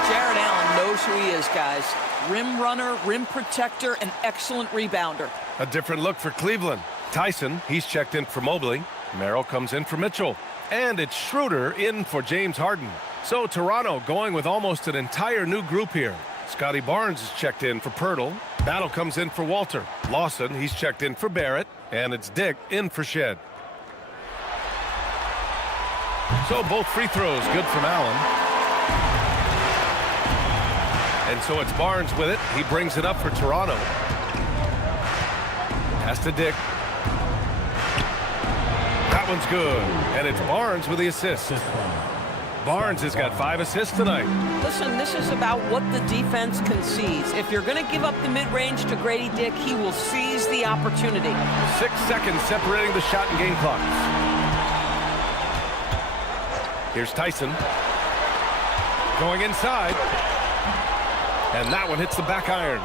Jarrett Allen knows who he is, guys. Rim runner, rim protector, and excellent rebounder. A different look for Cleveland. Tyson, he's checked in for Mobley. Merrill comes in for Mitchell. And it's Schroeder in for James Harden. So Toronto going with almost an entire new group here. Scotty Barnes is checked in for Pirtle. Battle comes in for Walter. Lawson, he's checked in for Barrett. And it's Dick in for Shed. So both free throws good from Allen. And so it's Barnes with it. He brings it up for Toronto. Pass to Dick. That one's good. And it's Barnes with the assist. Barnes has got 5 assists tonight. Listen, this is about what the defense concedes. If you're going to give up the mid-range to Grady Dick, he will seize the opportunity. 6 seconds separating the shot and game clocks. Here's Tyson. Going inside. And that one hits the back iron.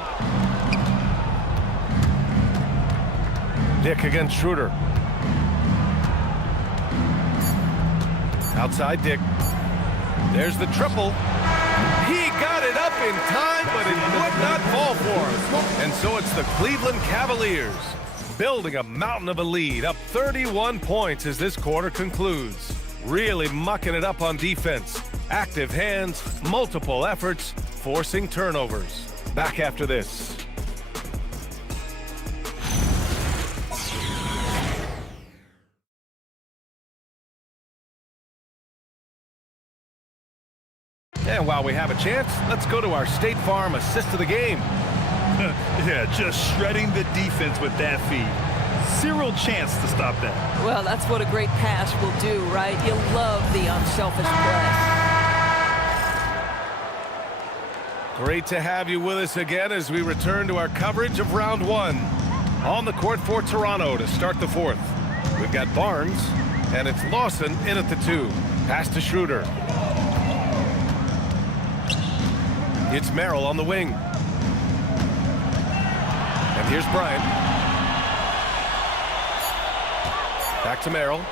Dick against Schroeder. Outside Dick. There's the triple. He got it up in time, but it would not fall for him. And so it's the Cleveland Cavaliers building a mountain of a lead, up 31 points as this quarter concludes. Really mucking it up on defense. Active hands, multiple efforts, forcing turnovers. Back after this. And while we have a chance, let's go to our State Farm assist of the game. Yeah, just shredding the defense with that feed. Zero chance to stop that. Well, that's what a great pass will do, right? You love the unselfish play. Great to have you with us again as we return to our coverage of round one. On the court for Toronto to start the fourth. We've got Barnes, and it's Lawson in at the 2. Pass to Schroeder. It's Merrill on the wing. And here's Bryant. Back to Merrill.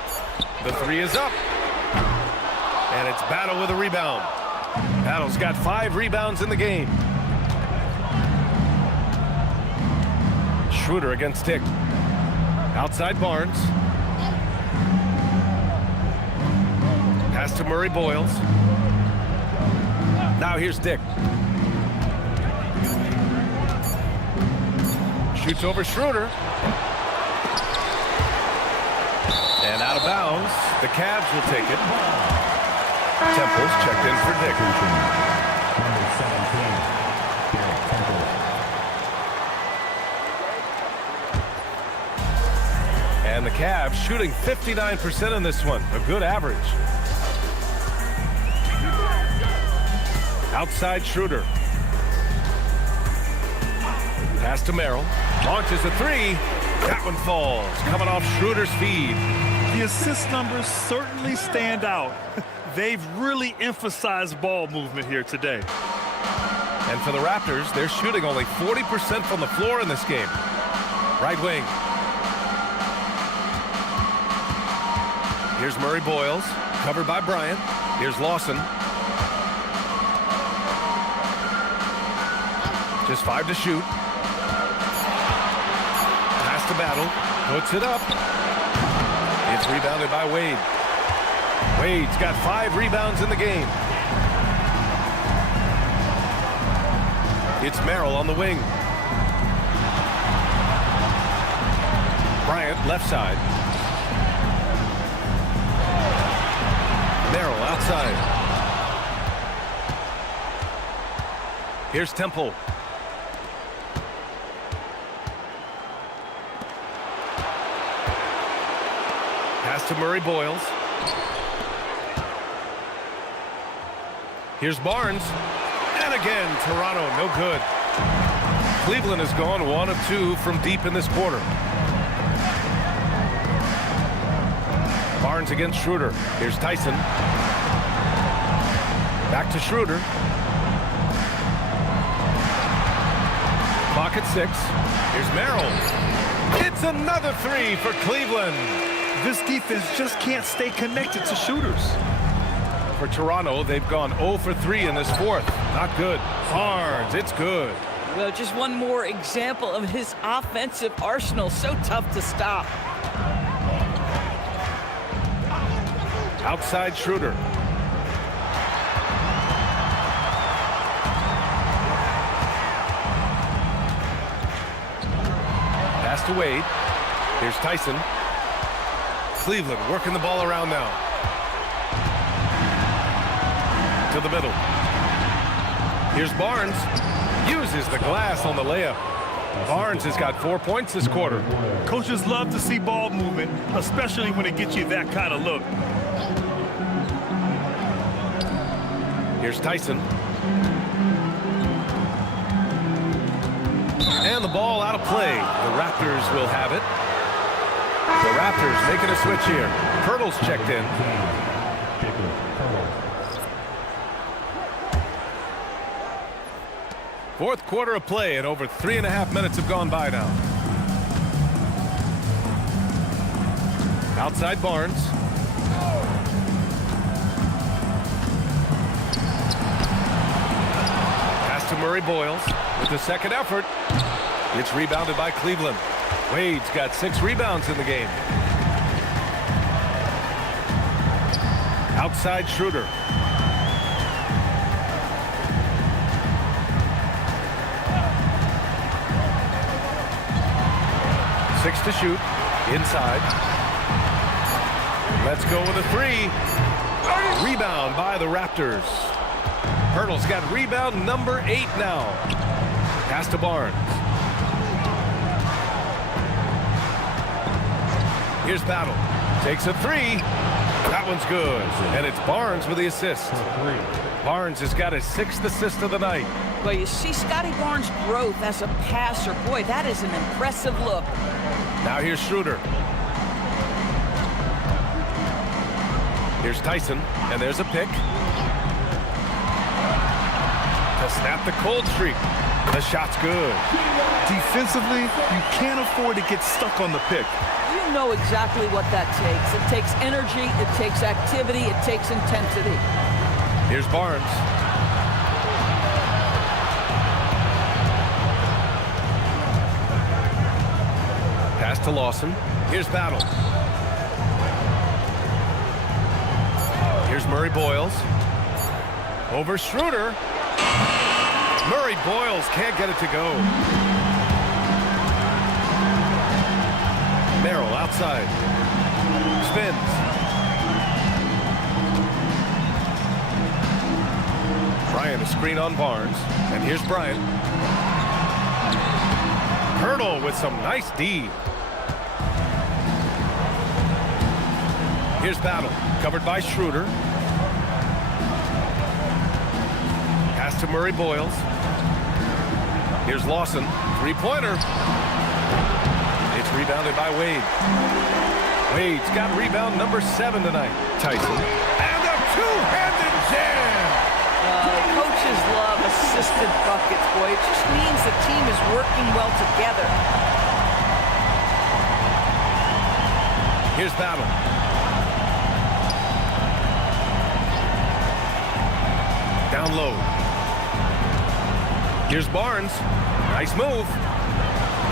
The 3 is up. And it's Battle with a rebound. Battle's got 5 rebounds in the game. Schroeder against Dick. Outside Barnes. Pass to Murray Boyles. Now here's Dick. Shoots over Schroeder. And out of bounds. The Cavs will take it. Temple's checked in for Dick. Number 17, Garrett Temple. And the Cavs shooting 59% in this one. A good average. Outside Schroeder. Pass to Merrill. Launches a 3. That one falls. Coming off Schroeder's feed. The assist numbers certainly stand out. They've really emphasized ball movement here today. And for the Raptors, they're shooting only 40% from the floor in this game. Right wing. Here's Murray Boyles, covered by Bryant. Here's Lawson. Just 5 to shoot. Pass to Battle. Puts it up. It's rebounded by Wade. Wade's got 5 rebounds in the game. It's Merrill on the wing. Bryant left side. Merrill outside. Here's Temple. Pass to Murray Boyles. Here's Barnes. And again, Toronto, no good. Cleveland has gone 1 of 2 from deep in this quarter. Barnes against Schroeder. Here's Tyson. Back to Schroeder. Clock at 6. Here's Merrill. It's another 3 for Cleveland. This defense just can't stay connected to shooters. For Toronto, they've gone 0 for 3 in this fourth. Not good. Barnes, it's good. Well, just one more example of his offensive arsenal. So tough to stop. Outside Schroeder. Pass to Wade. Here's Tyson. Cleveland working the ball around now. To the middle. Here's Barnes. Uses the glass on the layup. Barnes has got 4 points this quarter. Coaches love to see ball movement, especially when it gets you that kind of look. Here's Tyson. And the ball out of play. The Raptors will have it. The Raptors making a switch here. Pirtle's checked in. Fourth quarter of play, and over 3.5 minutes have gone by now. Outside Barnes. Pass to Murray Boyles with the second effort. It's rebounded by Cleveland. Wade's got 6 rebounds in the game. Outside Schroeder. 6 to shoot. Inside. Let's go with a 3. Rebound by the Raptors. Hurdle's got rebound number 8 now. Pass to Barnes. Here's Battle. Takes a 3. That one's good. And it's Barnes with the assist. Barnes has got his 6th assist of the night. Well, you see Scotty Barnes' growth as a passer. Boy, that is an impressive look. Now here's Schroeder. Here's Tyson, and there's a pick. To snap the cold streak. The shot's good. Defensively, you can't afford to get stuck on the pick. You know exactly what that takes. It takes energy, it takes activity, it takes intensity. Here's Barnes. Pass to Lawson. Here's Battle. Here's Murray Boyles. Over Schroeder. Murray Boyles can't get it to go. Merrill outside. Spins. Bryant a screen on Barnes. And here's Bryant. Hurdle with some nice D. Here's Battle. Covered by Schroeder. Pass to Murray Boyles. Here's Lawson. 3-pointer. It's rebounded by Wade. Wade's got rebound number 7 tonight. Tyson. And a two-handed jam! Coaches love assisted buckets, boy. It just means the team is working well together. Here's Battle. Down low. Here's Barnes. Nice move.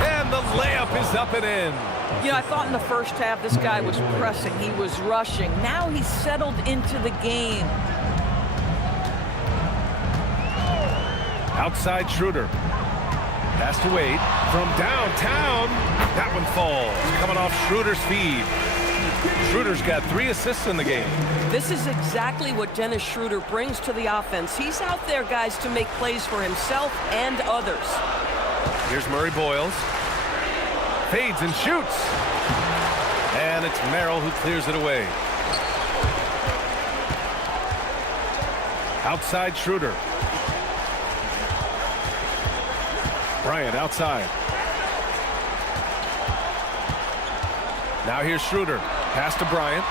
And the layup is up and in. You know, I thought in the first half this guy was pressing. He was rushing. Now he's settled into the game. Outside Schroeder. Pass to Wade. From downtown. That one falls. Coming off Schroeder's feed. Schroeder's got 3 assists in the game. This is exactly what Dennis Schroeder brings to the offense. He's out there, guys, to make plays for himself and others. Here's Murray Boyles. Fades and shoots. And it's Merrill who clears it away. Outside Schroeder. Bryant outside. Now here's Schroeder. Pass to Bryant.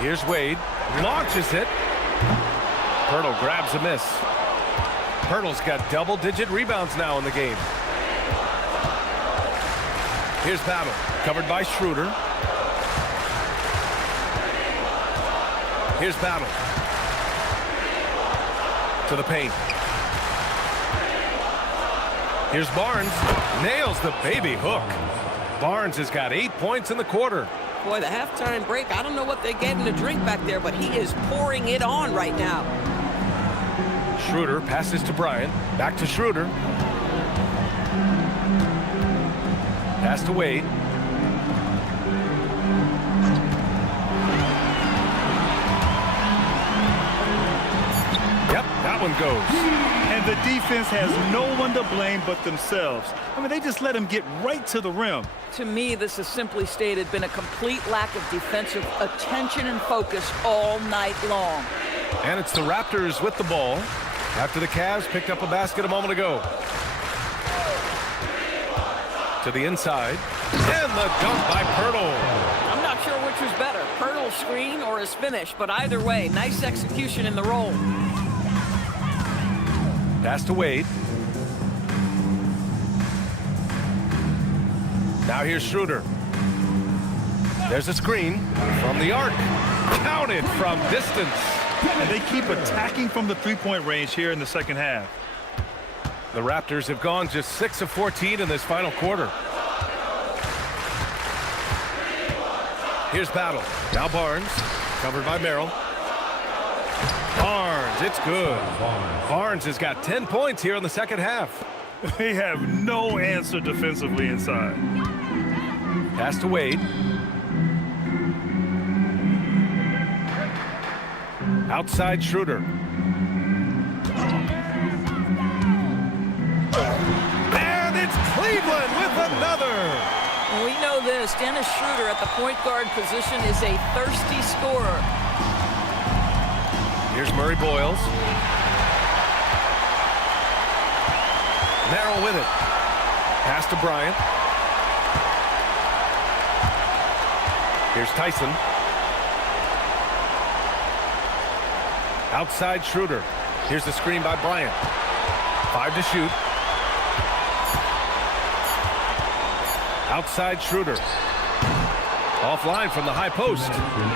Here's Wade. Launches it. Hurdle grabs a miss. Hurdle's got double-digit rebounds now in the game. Here's Battle. Covered by Schroeder. Here's Battle. To the paint. Here's Barnes. Nails the baby hook. Barnes has got 8 points in the quarter. Boy, the halftime break, I don't know what they gave him to drink back there, but he is pouring it on right now. Schroeder passes to Bryant. Back to Schroeder. Pass to Wade. Yep, that one goes. And the defense has no one to blame but themselves. I mean, they just let him get right to the rim. To me, this has simply stated been a complete lack of defensive attention and focus all night long. And it's the Raptors with the ball after the Cavs picked up a basket a moment ago. To the inside. And the dunk by Pirtle. I'm not sure which was better, Pirtle's screen or his finish, but either way, nice execution in the roll. Pass to Wade. Now here's Schroeder. There's a screen from the arc. Counted from distance. And they keep attacking from the three-point range here in the second half. The Raptors have gone just 6 of 14 in this final quarter. Here's Battle. Now Barnes. Covered by Merrill. Barnes It's good. Barnes has got 10 points here in the second half. They have no answer defensively inside. Pass to Wade. Outside Schroeder. And it's Cleveland with another. And we know this. Dennis Schroeder at the point guard position is a thirsty scorer. Here's Murray Boyles. Merrill with it. Pass to Bryant. Here's Tyson. Outside Schroeder. Here's the screen by Bryant. 5 to shoot. Outside Schroeder. Offline from the high post.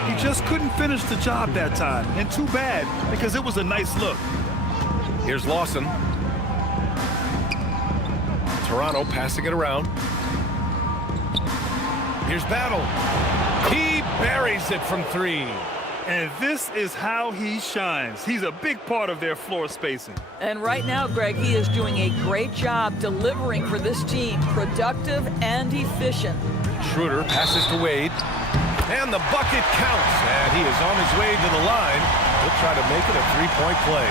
He just couldn't finish the job that time. And too bad, because it was a nice look. Here's Lawson. Toronto passing it around. Here's Battle. He buries it from 3. And this is how he shines. He's a big part of their floor spacing. And right now, Greg, he is doing a great job delivering for this team. Productive and efficient. Schroeder passes to Wade. And the bucket counts. And he is on his way to the line. He'll try to make it a 3-point play.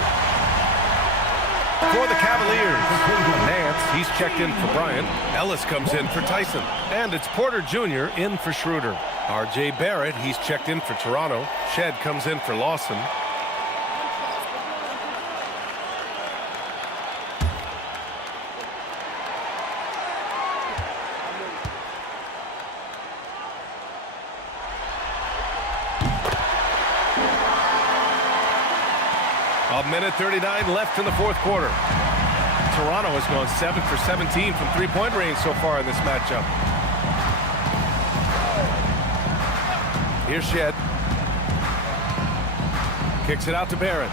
For the Cavaliers, Nance, he's checked in for Bryant. Ellis comes in for Tyson. And it's Porter Jr. in for Schroeder. R.J. Barrett, he's checked in for Toronto. Shed comes in for Lawson. A minute 39 left in the fourth quarter. Toronto has gone 7 for 17 from three-point range so far in this matchup. Here's Shed. Kicks it out to Barrett.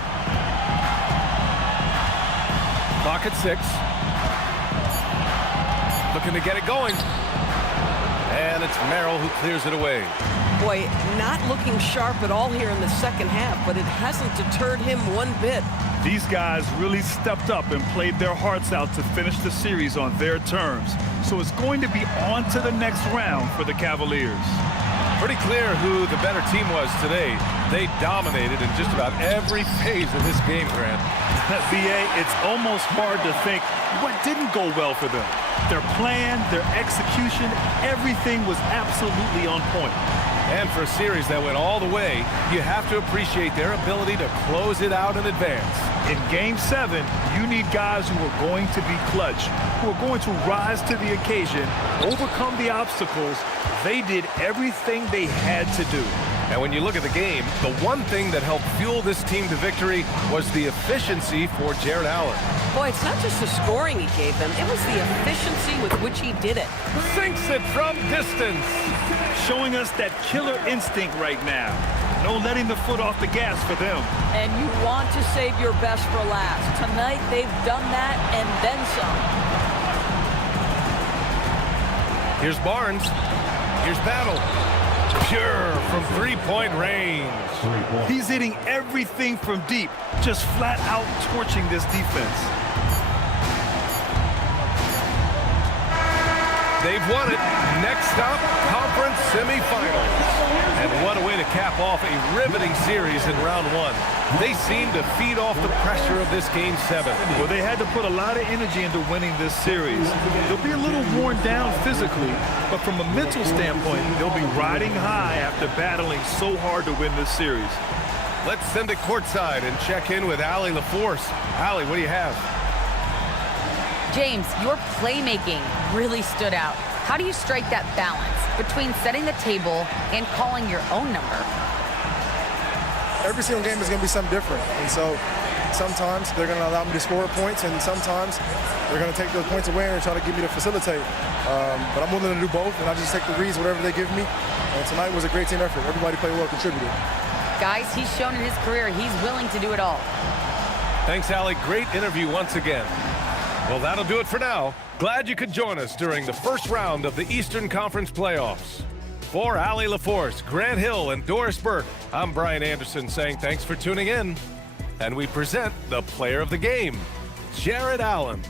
Clock at 6. Looking to get it going. And it's Merrill who clears it away. Boy, not looking sharp at all here in the second half, but it hasn't deterred him one bit. These guys really stepped up and played their hearts out to finish the series on their terms. So it's going to be on to the next round for the Cavaliers. Pretty clear who the better team was today. They dominated in just about every phase of this game, Grant. B.A., it's almost hard to think what didn't go well for them. Their plan, their execution, everything was absolutely on point. And for a series that went all the way, you have to appreciate their ability to close it out in advance. In Game 7, you need guys who are going to be clutch, who are going to rise to the occasion, overcome the obstacles. They did everything they had to do. And when you look at the game, the one thing that helped fuel this team to victory was the efficiency for Jared Allen. Boy, it's not just the scoring he gave them, it was the efficiency with which he did it. Sinks it from distance. Showing us that killer instinct right now. No letting the foot off the gas for them. And you want to save your best for last. Tonight, they've done that and then some. Here's Barnes. Here's Battle. Pure from three-point range. He's hitting everything from deep, just flat out torching this defense. They've won it. Next stop, conference semifinals. And what a way to cap off a riveting series in round 1. They seem to feed off the pressure of this Game 7. Well, they had to put a lot of energy into winning this series. They'll be a little worn down physically, but from a mental standpoint, they'll be riding high after battling so hard to win this series. Let's send it courtside and check in with Allie LaForce. Allie, what do you have? James, your playmaking really stood out. How do you strike that balance between setting the table and calling your own number? Every single game is going to be something different. And so sometimes they're going to allow me to score points, and sometimes they're going to take those points away and try to get me to facilitate. But I'm willing to do both, and I just take the reads, whatever they give me. And tonight was a great team effort. Everybody played well, contributed. Guys, he's shown in his career he's willing to do it all. Thanks, Allie. Great interview once again. Well, that'll do it for now. Glad you could join us during the first round of the Eastern Conference playoffs. For Allie LaForce, Grant Hill, and Doris Burke, I'm Brian Anderson saying thanks for tuning in. And we present the player of the game, Jared Allen.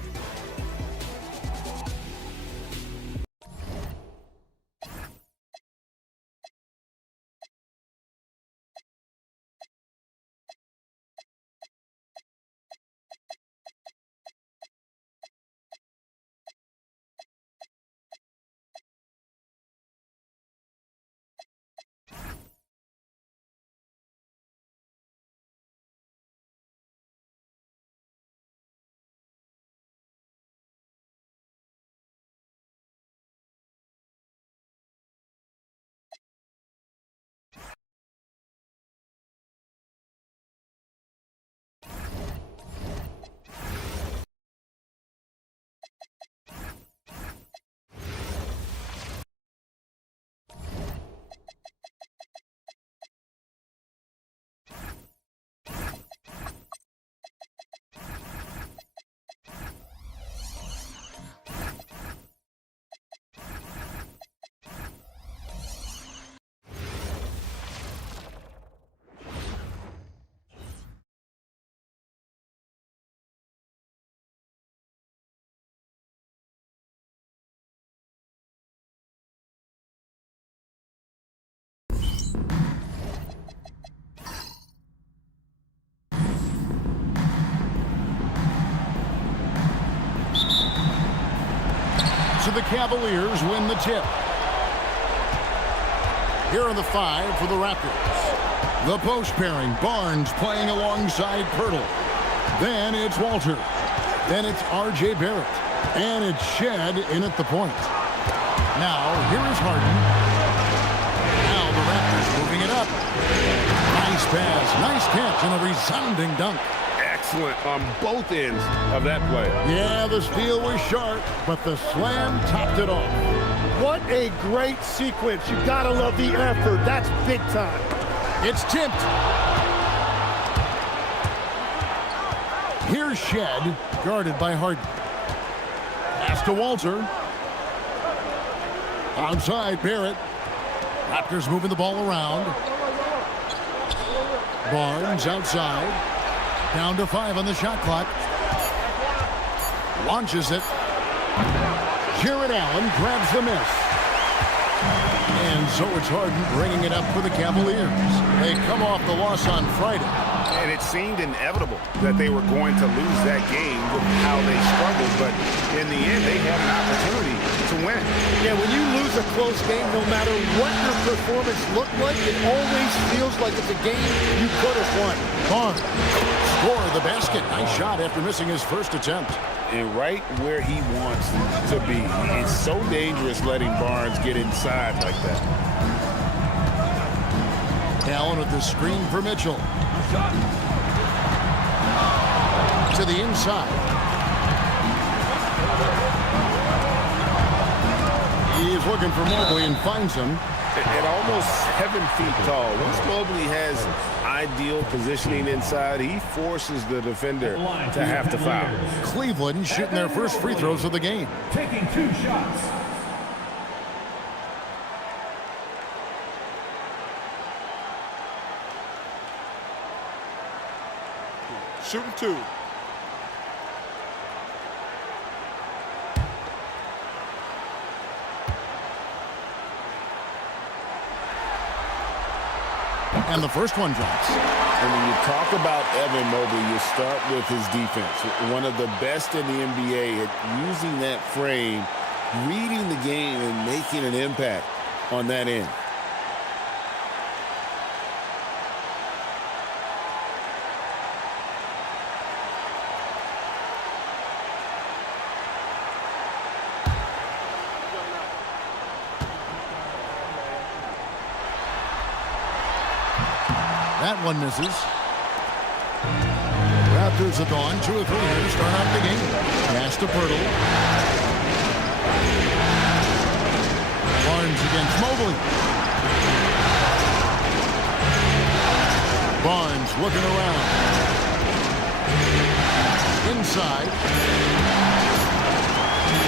So the Cavaliers win the tip. Here are the 5 for the Raptors. The post pairing, Barnes playing alongside Pirtle. Then it's Walter. Then it's R.J. Barrett. And it's Shed in at the point. Now, here is Harden. Now the Raptors moving it up. Nice pass, nice catch, and a resounding dunk. Excellent on both ends of that play. Yeah, the steal was sharp, but the slam topped it off. What a great sequence. You gotta love the effort. That's big time. It's tipped. Here's Shed, guarded by Harden. Pass to Walter. Outside, Barrett. Raptors moving the ball around. Barnes outside. Down to 5 on the shot clock. Launches it. Jared Allen grabs the miss. And so it's Harden bringing it up for the Cavaliers. They come off the loss on Friday. And it seemed inevitable that they were going to lose that game with how they struggled. But in the end, they had an opportunity to win. Yeah, when you lose a close game, no matter what your performance looked like, it always feels like it's a game you could have won. Barnes score the basket. Nice shot after missing his first attempt. And right where he wants to be. It's so dangerous letting Barnes get inside like that. Allen with the screen for Mitchell. To the inside. He's looking for Mobley and finds him. At almost 7 feet tall. Once Mobley has ideal positioning inside, he forces the defender to have to foul. Cleveland shooting their first free throws of the game. Taking 2 shots. Shooting 2. And the first one drops. And when you talk about Evan Mobley, you start with his defense. One of the best in the NBA at using that frame, reading the game, and making an impact on that end. That one misses. Raptors have gone 2 or 3 here to start out the game. Pass to Pirtle. Barnes against Mobley. Barnes looking around. Inside.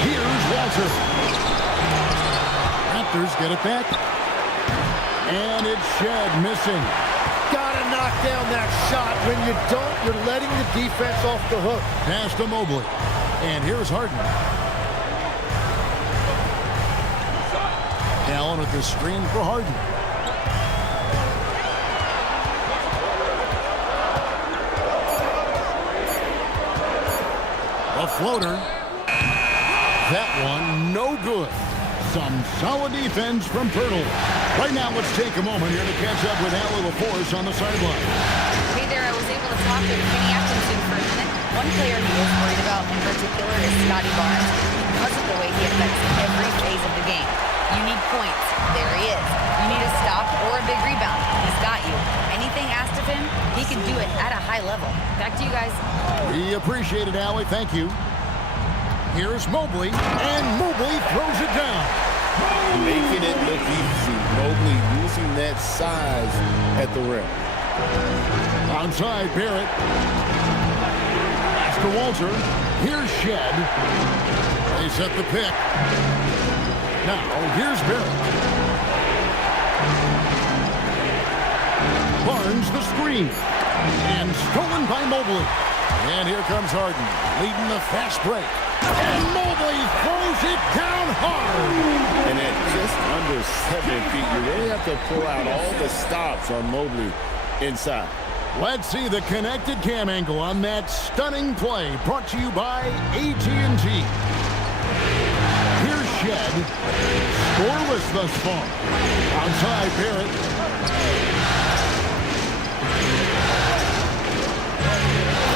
Here's Walter. Raptors get it back. And it's Shed missing. gotta knock down that shot. When you don't, you're letting the defense off the hook. Pass to Mobley. And here's Harden. Allen at the screen for Harden. A floater. That one, no good. Some solid defense from Pirtle. Right now, let's take a moment here to catch up with Al LaForce on the sideline. Hey there, I was able to talk with Kenny Atkinson for a minute. One player he is worried about in particular is Scotty Barnes because of the way he affects every phase of the game. You need points. There he is. You need a stop or a big rebound. He's got you. Anything asked of him, he can do it at a high level. Back to you guys. We appreciate it, Allie. Thank you. Here's Mobley, and Mobley throws it down. Making it look easy. Mobley using that size at the rim. Outside, Barrett. Pass to Walter. Here's Shed. They set the pick. Now, here's Barrett. Barnes the screen. And stolen by Mobley. And here comes Harden, leading the fast break. And Mobley throws it down hard. And at just under 7 feet, you really have to pull out all the stops on Mobley inside. Let's see the connected cam angle on that stunning play, brought to you by AT&T. Here's Shed. Scoreless thus far. Outside, Barrett.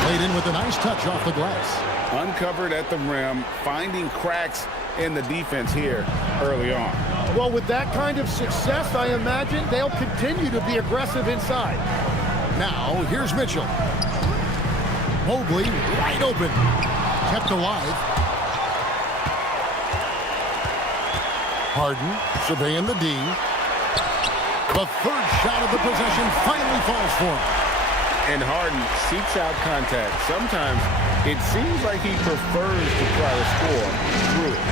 Played in with a nice touch off the glass. Uncovered at the rim, finding cracks in the defense here early on. Well, with that kind of success, I imagine they'll continue to be aggressive inside. Now, here's Mitchell. Mobley, wide open. Kept alive. Harden, surveying the D. The third shot of the possession finally falls for him. And Harden seeks out contact. Sometimes it seems like he prefers to try to score through it.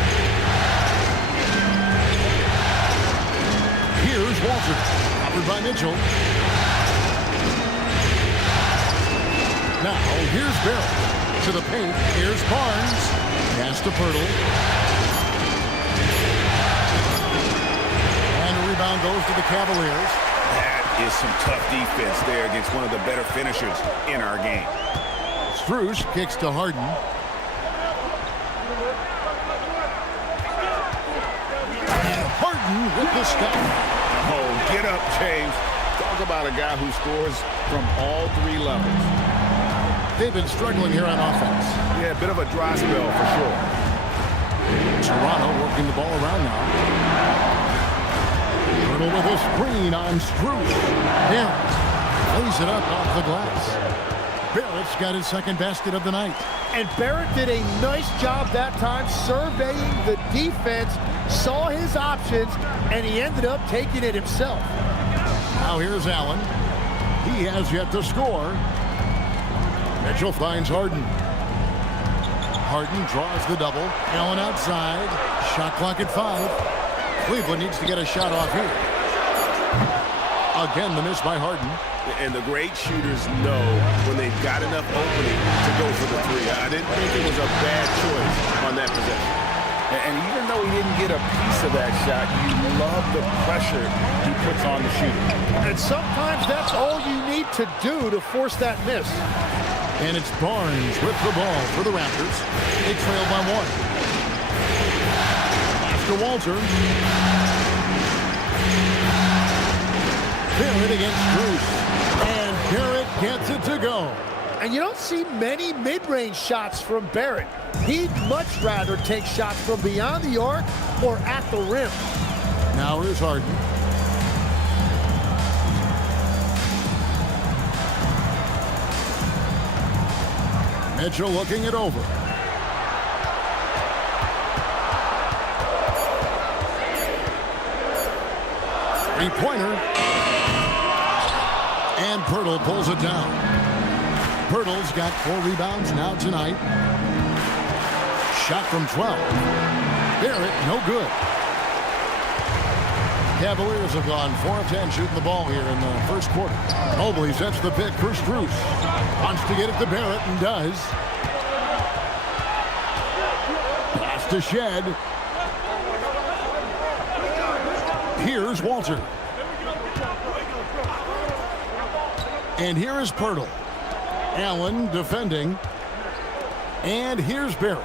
Here's Walter, covered by Mitchell. Now, here's Barrett. To the paint, here's Barnes. Pass to Pirtle. And a rebound goes to the Cavaliers. That is some tough defense there against one of the better finishers in our game. Strus kicks to Harden. And Harden with the step. Oh, get up, James. Talk about a guy who scores from all three levels. They've been struggling here on offense. Yeah, a bit of a dry spell for sure. Toronto working the ball around now. Pirtle with a screen on Strus. Barrett lays it up off the glass. Barrett's got his second basket of the night. And Barrett did a nice job that time surveying the defense, saw his options, and he ended up taking it himself. Now here's Allen. He has yet to score. Mitchell finds Harden. Harden draws the double. Allen outside. Shot clock at 5. Cleveland needs to get a shot off here. Again, the miss by Harden. And the great shooters know when they've got enough opening to go for the three. I didn't think it was a bad choice on that possession. And even though he didn't get a piece of that shot, you love the pressure he puts on the shooter. And sometimes that's all you need to do to force that miss. And it's Barnes with the ball for the Raptors. They trail by 1. After Walter. Barrett against Strus. And Barrett gets it to go. And you don't see many mid-range shots from Barrett. He'd much rather take shots from beyond the arc or at the rim. Now here's Harden. Mitchell looking it over. Three-pointer. And Pirtle pulls it down. Pirtle's got 4 rebounds now tonight. Shot from 12. Barrett, no good. Cavaliers have gone 4 of 10 shooting the ball here in the first quarter. Mobley sets the pick for Strus. Wants to get it to Barrett and does. Pass to Shed. Here's Walter. And here is Pirtle. Allen defending. And here's Barrett.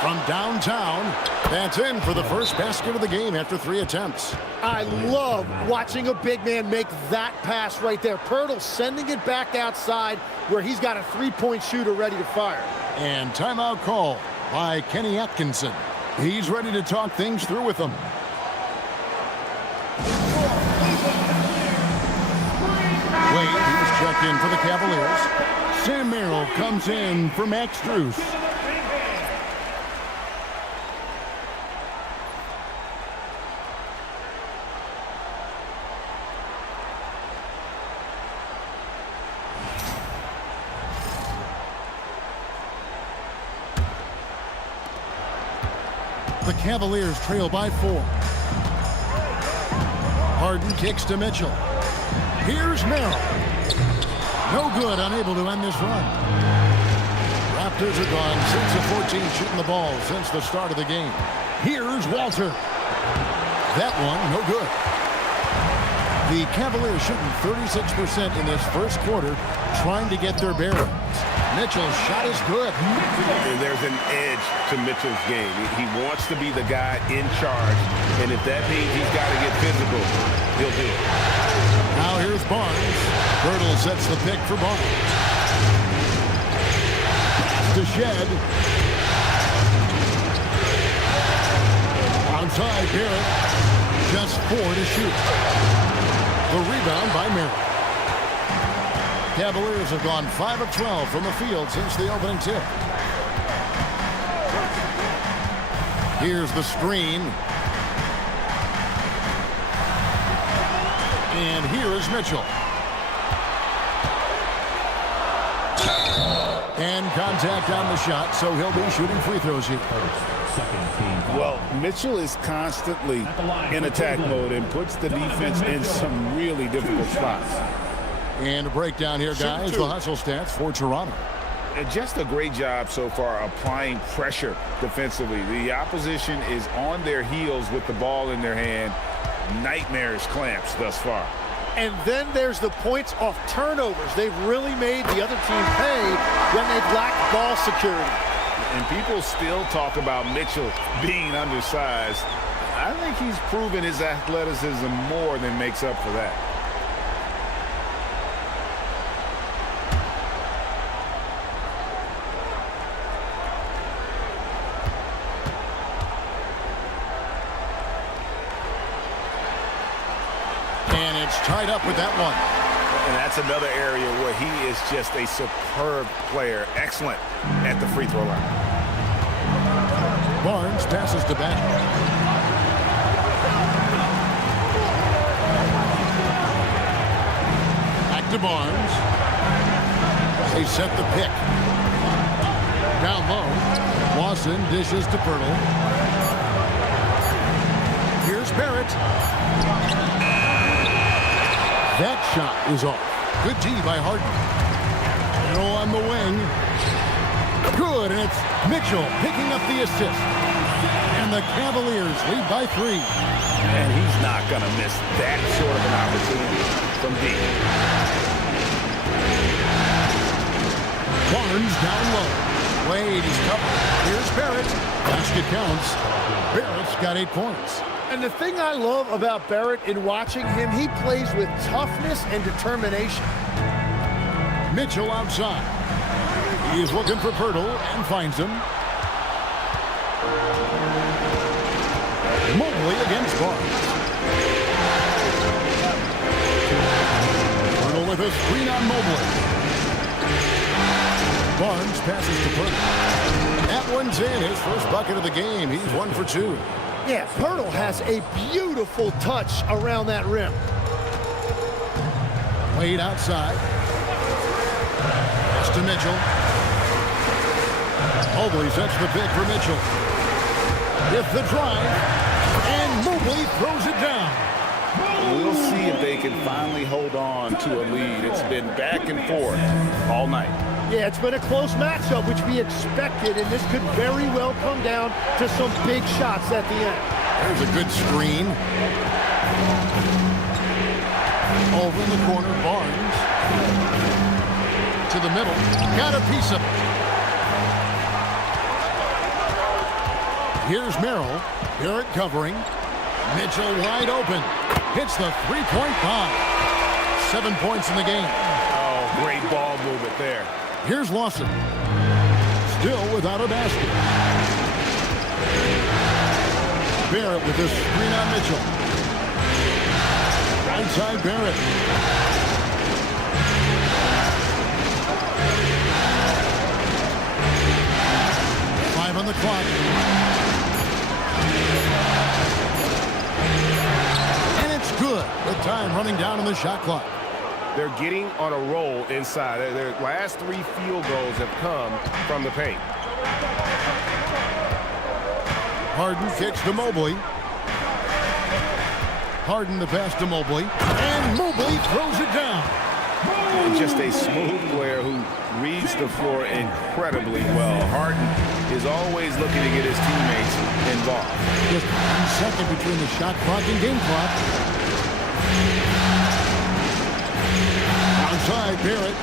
From downtown, that's in for the first basket of the game after 3 attempts. I love watching a big man make that pass right there. Pirtle sending it back outside where he's got a three-point shooter ready to fire. And timeout call by Kenny Atkinson. He's ready to talk things through with them. Wade, he's checked in for the Cavaliers. Sam Merrill comes in for Max Strus. The Cavaliers trail by 4. Harden kicks to Mitchell. Here's Merrill. No good, unable to end this run. Raptors are gone 6 of 14 shooting the ball since the start of the game. Here's Walter. That one, no good. The Cavaliers shooting 36% in this first quarter, trying to get their bearings. Mitchell's shot is good. There's an edge to Mitchell's game. He wants to be the guy in charge, and if that means he's got to get physical, he'll do it. Now here's Barnes. Pirtle sets the pick for Barnes. To Shed. Outside Barrett. Just 4 to shoot. The rebound by Merrill. Cavaliers have gone 5 of 12 from the field since the opening tip. Here's the screen. And here is Mitchell. And contact on the shot, so he'll be shooting free throws here. Well, Mitchell is constantly in attack mode and puts the defense in some really difficult spots. And a breakdown here, guys. The hustle stats for Toronto. Just a great job so far applying pressure defensively. The opposition is on their heels with the ball in their hand. Nightmarish clamps thus far. And then there's the points off turnovers. They've really made the other team pay when they've lacked ball security. And people still talk about Mitchell being undersized. I think he's proven his athleticism more than makes up for that. And it's tied up with that one. And that's another area where he is just a superb player. Excellent at the free throw line. Barnes passes to back. Back to Barnes. They set the pick. Down low. Lawson dishes to Pirtle. Here's Barrett. That shot is off. Good D by Harden. Throw on the wing. Good, and it's Mitchell picking up the assist. And the Cavaliers lead by 3. And he's not going to miss that sort of an opportunity from deep. Barnes down low. Wade is covered. Here's Barrett. Basket counts. Barrett's got 8 points. And the thing I love about Barrett in watching him, he plays with toughness and determination. Mitchell outside. He is looking for Pirtle and finds him. Mobley against Barnes. Pirtle with a screen on Mobley. Barnes passes to Pirtle. That one's in. His first bucket of the game. He's 1 for 2. Yeah, Pirtle has a beautiful touch around that rim. Wade outside. Pass to Mitchell. Mobley sets the pick for Mitchell. With the drive, and Mobley throws it down. We'll see if they can finally hold on to a lead. It's been back and forth all night. Yeah, it's been a close matchup, which we expected, and this could very well come down to some big shots at the end. There's a good screen. Over in the corner, Barnes. To the middle. Got a piece of it. Here's Merrill. Barrett covering. Mitchell wide open. Hits the three-point bomb. 7 points in the game. Oh, great ball movement there. Here's Lawson. Still without a basket. Barrett with this screen on Mitchell. Right side Barrett. Five on the clock. And it's good. With time running down on the shot clock. They're getting on a roll inside. Their last 3 field goals have come from the paint. Harden kicks to Mobley. Harden the pass to Mobley. And Mobley throws it down. And just a smooth player who reads the floor incredibly well. Harden is always looking to get his teammates involved. Just 1 second between the shot clock and game clock. Outside Barrett.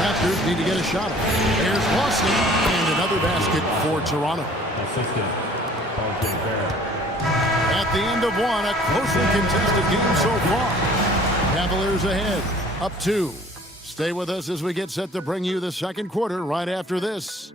Raptors need to get a shot. There's Lawson and another basket for Toronto. Assistant, R.J. Barrett. At the end of one, a closely contested game so far. Cavaliers ahead, up 2. Stay with us as we get set to bring you the second quarter right after this.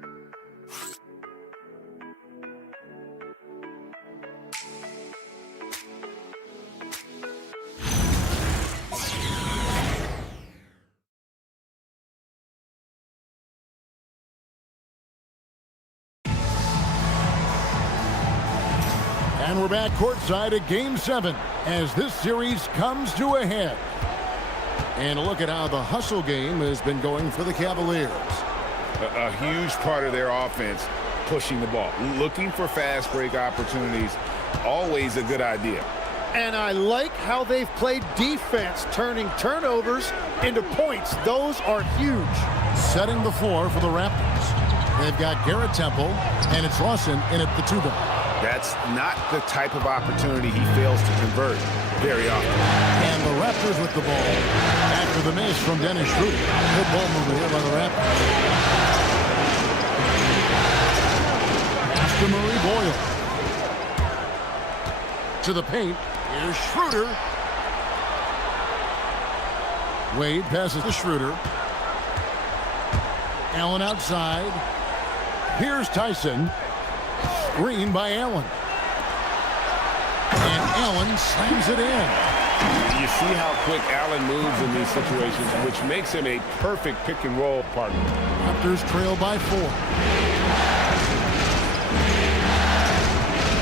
And we're back courtside at Game 7 as this series comes to a head. And look at how the hustle game has been going for the Cavaliers. A huge part of their offense, pushing the ball. Looking for fast break opportunities, always a good idea. And I like how they've played defense, turning turnovers into points. Those are huge. Setting the floor for the Raptors. They've got Garrett Temple, and it's Lawson in at the 2-guard. That's not the type of opportunity he fails to convert very often. And the Raptors with the ball after the miss from Dennis Schroeder. Good ball movement here by the Raptors. Pass to Murray Boyle. To the paint. Here's Schroeder. Wade passes to Schroeder. Allen outside. Here's Tyson. Screen by Allen. And Allen slams it in. You see how quick Allen moves in these situations, which makes him a perfect pick-and-roll partner. Raptors trail by 4.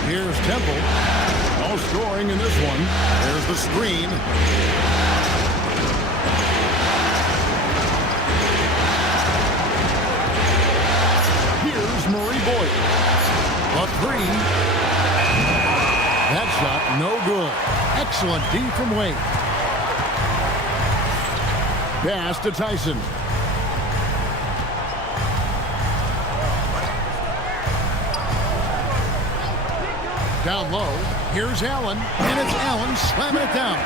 Here's Temple. No scoring in this one. There's the screen. Here's Murray Boyle. A 3. That shot, no good. Excellent D from Wade. Pass to Tyson. Down low. Here's Allen. And it's Allen slamming it down.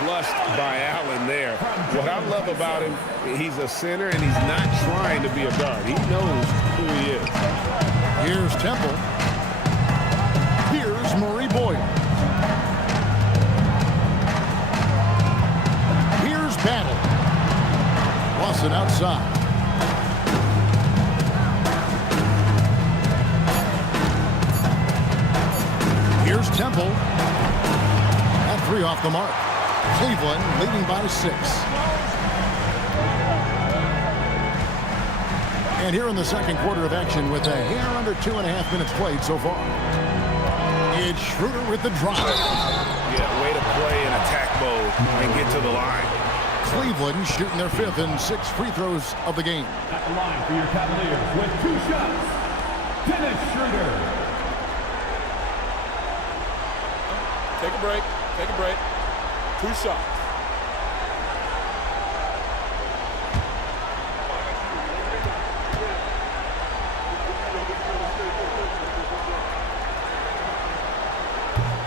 Flushed by Allen there. What I love about him, he's a center and he's not trying to be a guard. He knows who he is. Here's Temple. Here's Murray Boyle. Here's Battle. Lawson outside. Here's Temple. That 3 off the mark. Cleveland leading by 6. And here in the second quarter of action with a hair under 2.5 minutes played so far. It's Schroeder with the drive. way to play in attack mode and get to the line. Cleveland shooting their 5th and 6th free throws of the game. At the line for your Cavaliers with 2 shots, Dennis Schroeder. Take a break. Take a break. 2 shots.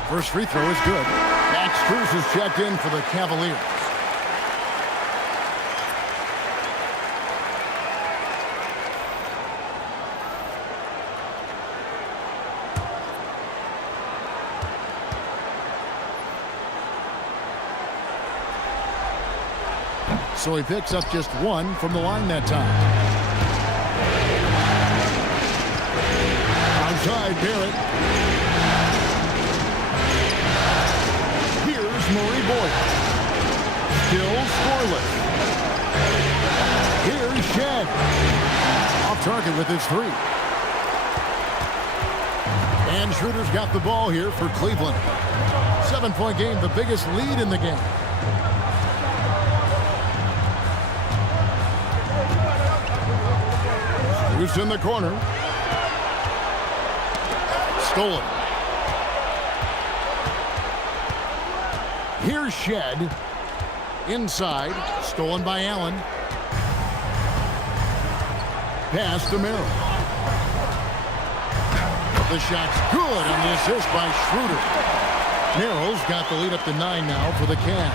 First free throw is good. Max Strus is checked in for the Cavaliers. So he picks up just 1 from the line that time. Outside Barrett. Here's Murray Boyd. Still scoreless. Here's Shed. Off target with his 3. And Schroeder's got the ball here for Cleveland. 7-point game, the biggest lead in the game. Who's in the corner? Stolen. Here's Shed. Inside. Stolen by Allen. Pass to Merrill. The shot's good on the assist by Schroeder. Merrill's got the lead up to 9 now for the Cavs.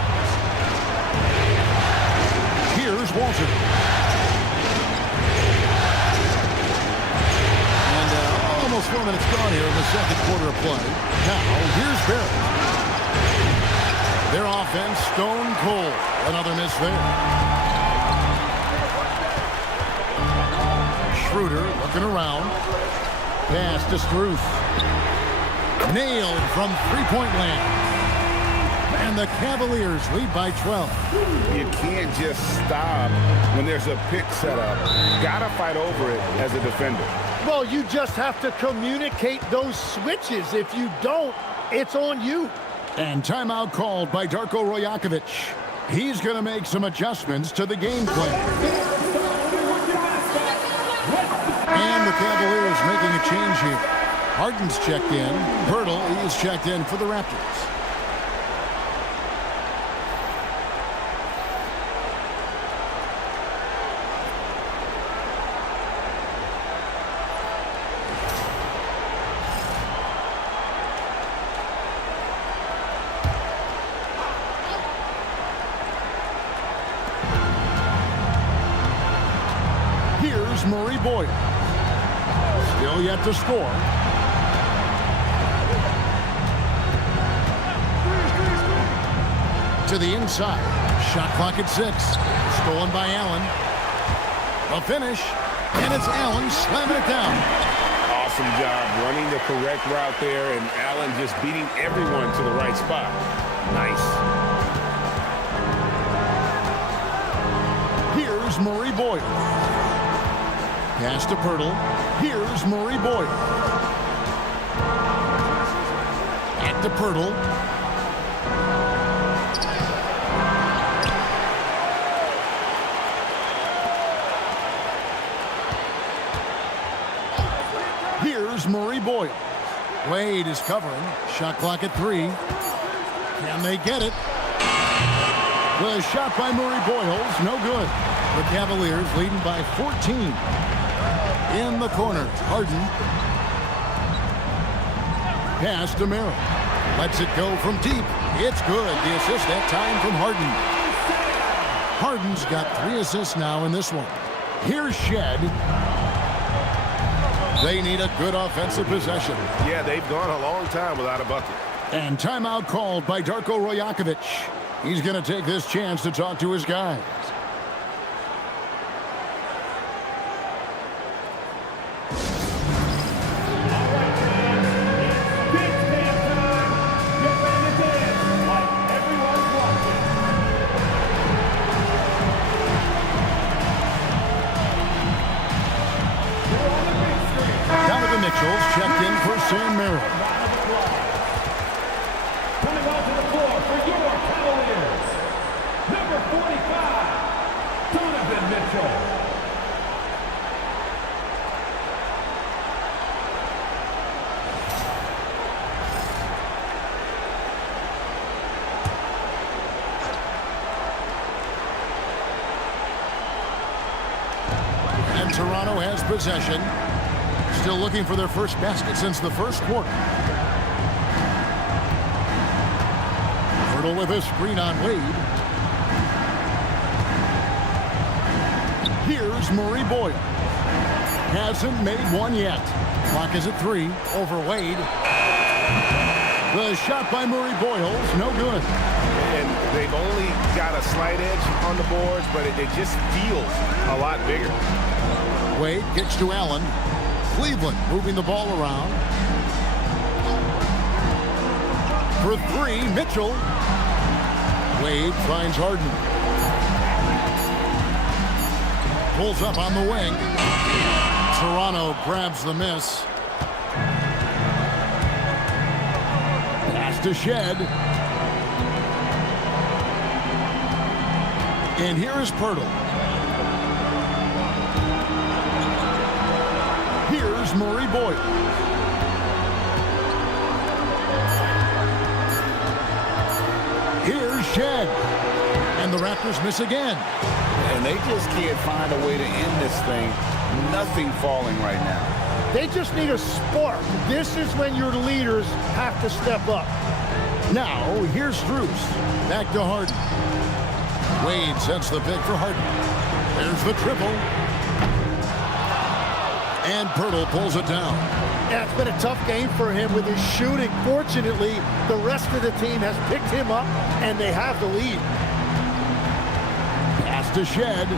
Here's Walter. Almost 4 minutes gone here in the second quarter of play. Now, here's Barrett. Their offense, stone cold. Another miss there. Schroeder looking around. Pass to Strus. Nailed from three-point land. And the Cavaliers lead by 12. You can't just stop when there's a pick set up. Gotta fight over it as a defender. Well, you just have to communicate those switches. If you don't, it's on you. And timeout called by Darko Rajakovic. He's going to make some adjustments to the game plan. And the Cavaliers making a change here. Harden's checked in. Pirtle is checked in for the Raptors. Murray Boyd. Still yet to score. To the inside. Shot clock at 6. Stolen by Allen. A finish. And it's Allen slamming it down. Awesome job running the correct route there, and Allen just beating everyone to the right spot. Nice. Here's Murray Boyd. Pass to Pirtle. Here's Murray Boyd. Back to Pirtle. Here's Murray Boyd. Wade is covering. Shot clock at 3. Can they get it? The shot by Murray Boyles, no good. The Cavaliers leading by 14. In the corner, Harden. Pass to Merrill. Lets it go from deep. It's good. The assist that time from Harden. Harden's got 3 assists now in this one. Here's Shed. They need a good offensive possession. Yeah, they've gone a long time without a bucket. And timeout called by Darko Rajakovic. He's going to take this chance to talk to his guys. Mitchell's checked in for Sam Merrill. Coming out to the possession. Still looking for their first basket since the first quarter. Pirtle with a screen on Wade. Here's Murray Boyle. Hasn't made one yet. Clock is at 3 over Wade. The shot by Murray Boyle's no good. And they've only got a slight edge on the boards, but it just feels a lot bigger. Wade kicks to Allen. Cleveland moving the ball around. For 3, Mitchell. Wade finds Harden. Pulls up on the wing. Toronto grabs the miss. Pass to Shed. And here is Pirtle. Here's Murray Boyle. Here's Shed. And the Raptors miss again. And they just can't find a way to end this thing. Nothing falling right now. They just need a spark. This is when your leaders have to step up. Now, here's Strus. Back to Harden. Wade sets the pick for Harden. There's the triple. And Pirtle pulls it down. Yeah, it's been a tough game for him with his shooting. Fortunately, the rest of the team has picked him up, and they have the lead. Pass to Shed.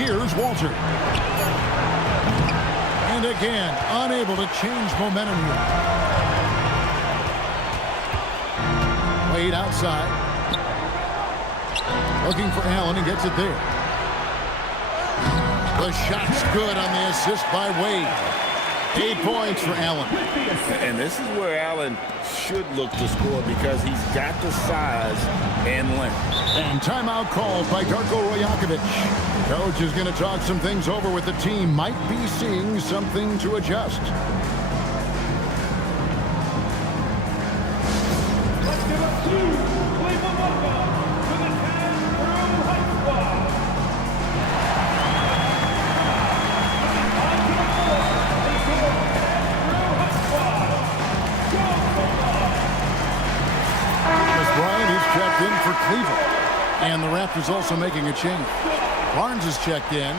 Here's Walter. And again, unable to change momentum here. Wade outside. Looking for Allen and gets it there. The shot's good on the assist by Wade. 8 points for Allen. And this is where Allen should look to score because he's got the size and length. And timeout called by Darko Rajakovic. Coach is going to talk some things over with the team. Might be seeing something to adjust. Let's give up 2. Cleveland welcome to the 10 Crew High Squad. On to the floor is your 10 Crew High Squad. Chris Bryant is checked in for Cleveland. And the Raptors also making a change. Barnes is checked in.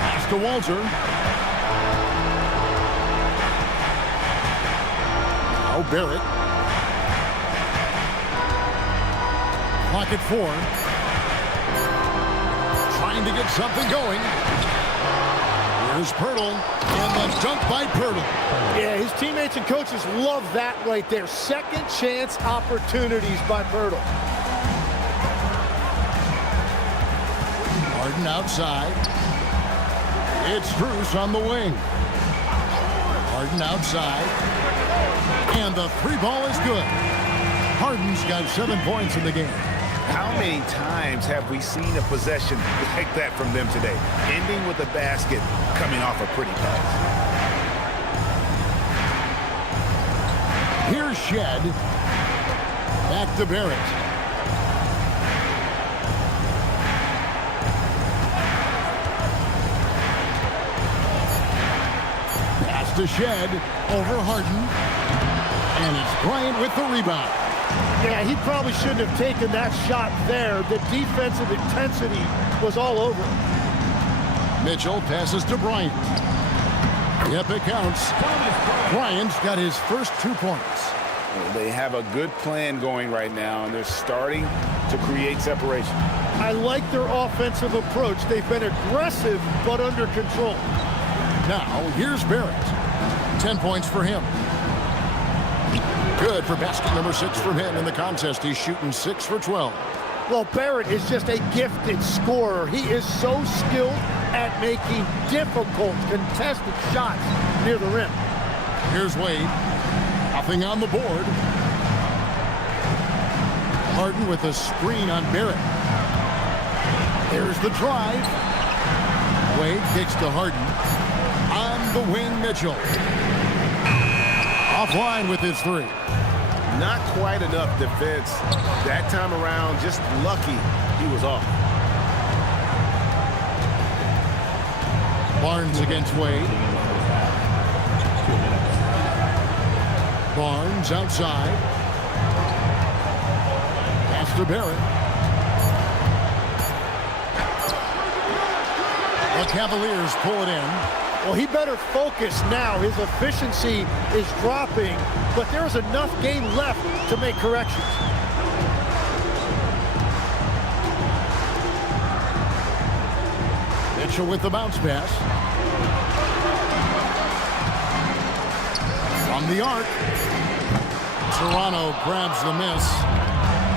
Pass to Walter. Barrett. Clock at 4. Trying to get something going. Here's Pirtle. And the dunk by Pirtle. Yeah, his teammates and coaches love that right there. Second chance opportunities by Pirtle. Harden outside. It's Strus on the wing. Harden outside. And the 3 ball is good. Harden's got 7 points in the game. How many times have we seen a possession like that from them today? Ending with a basket, coming off a pretty pass. Here's Shed. Back to Barrett. Pass to Shed. Over Harden. And it's Bryant with the rebound. Yeah, he probably shouldn't have taken that shot there. The defensive intensity was all over. Mitchell passes to Bryant. Yep, it counts. Bryant's got his first 2 points. They have a good plan going right now, and they're starting to create separation. I like their offensive approach. They've been aggressive, but under control. Now, here's Barrett. 10 points for him. Good for basket number 6 from him in the contest. He's shooting 6 for 12. Well, Barrett is just a gifted scorer. He is so skilled at making difficult, contested shots near the rim. Here's Wade. Nothing on the board. Harden with a screen on Barrett. Here's the drive. Wade kicks to Harden. On the wing, Mitchell. Offline with his three. Not quite enough defense. That time around, just lucky he was off. Barnes against Wade. Barnes outside. Pass to Barrett. The Cavaliers pull it in. Well, he better focus now. His efficiency is dropping, but there's enough game left to make corrections. Mitchell with the bounce pass. From the arc. Toronto grabs the miss.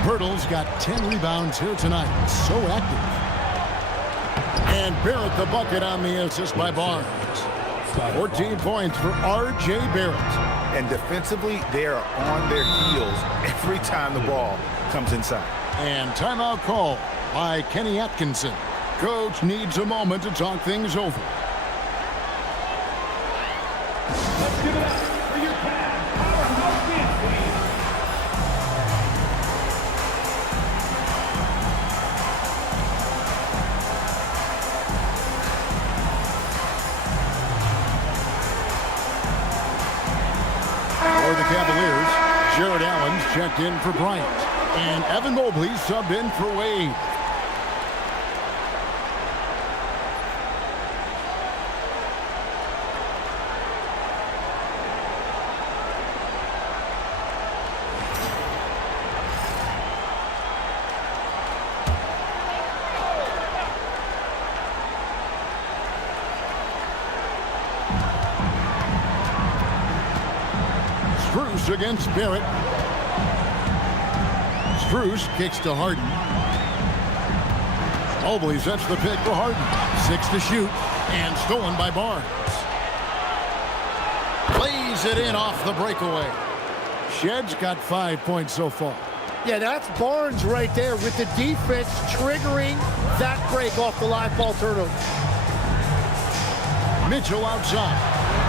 Pirtle's got 10 rebounds here tonight. So active. And Barrett the bucket on the assist by Barnes. 14 points for R.J. Barrett. And defensively, they are on their heels every time the ball comes inside. And timeout call by Kenny Atkinson. Coach needs a moment to talk things over. Let's give it up for your Cavs powerhouse dance team. For the Cavaliers, Jared Allen's checked in for Bryant. And Evan Mobley subbed in for Wade. Strus against Barrett. Strus kicks to Harden. Mobley sets the pick for Harden. 6 to shoot, and stolen by Barnes. Plays it in off the breakaway. Shedd's got 5 points so far. Yeah, that's Barnes right there with the defense triggering that break off the live ball turnover. Mitchell outside.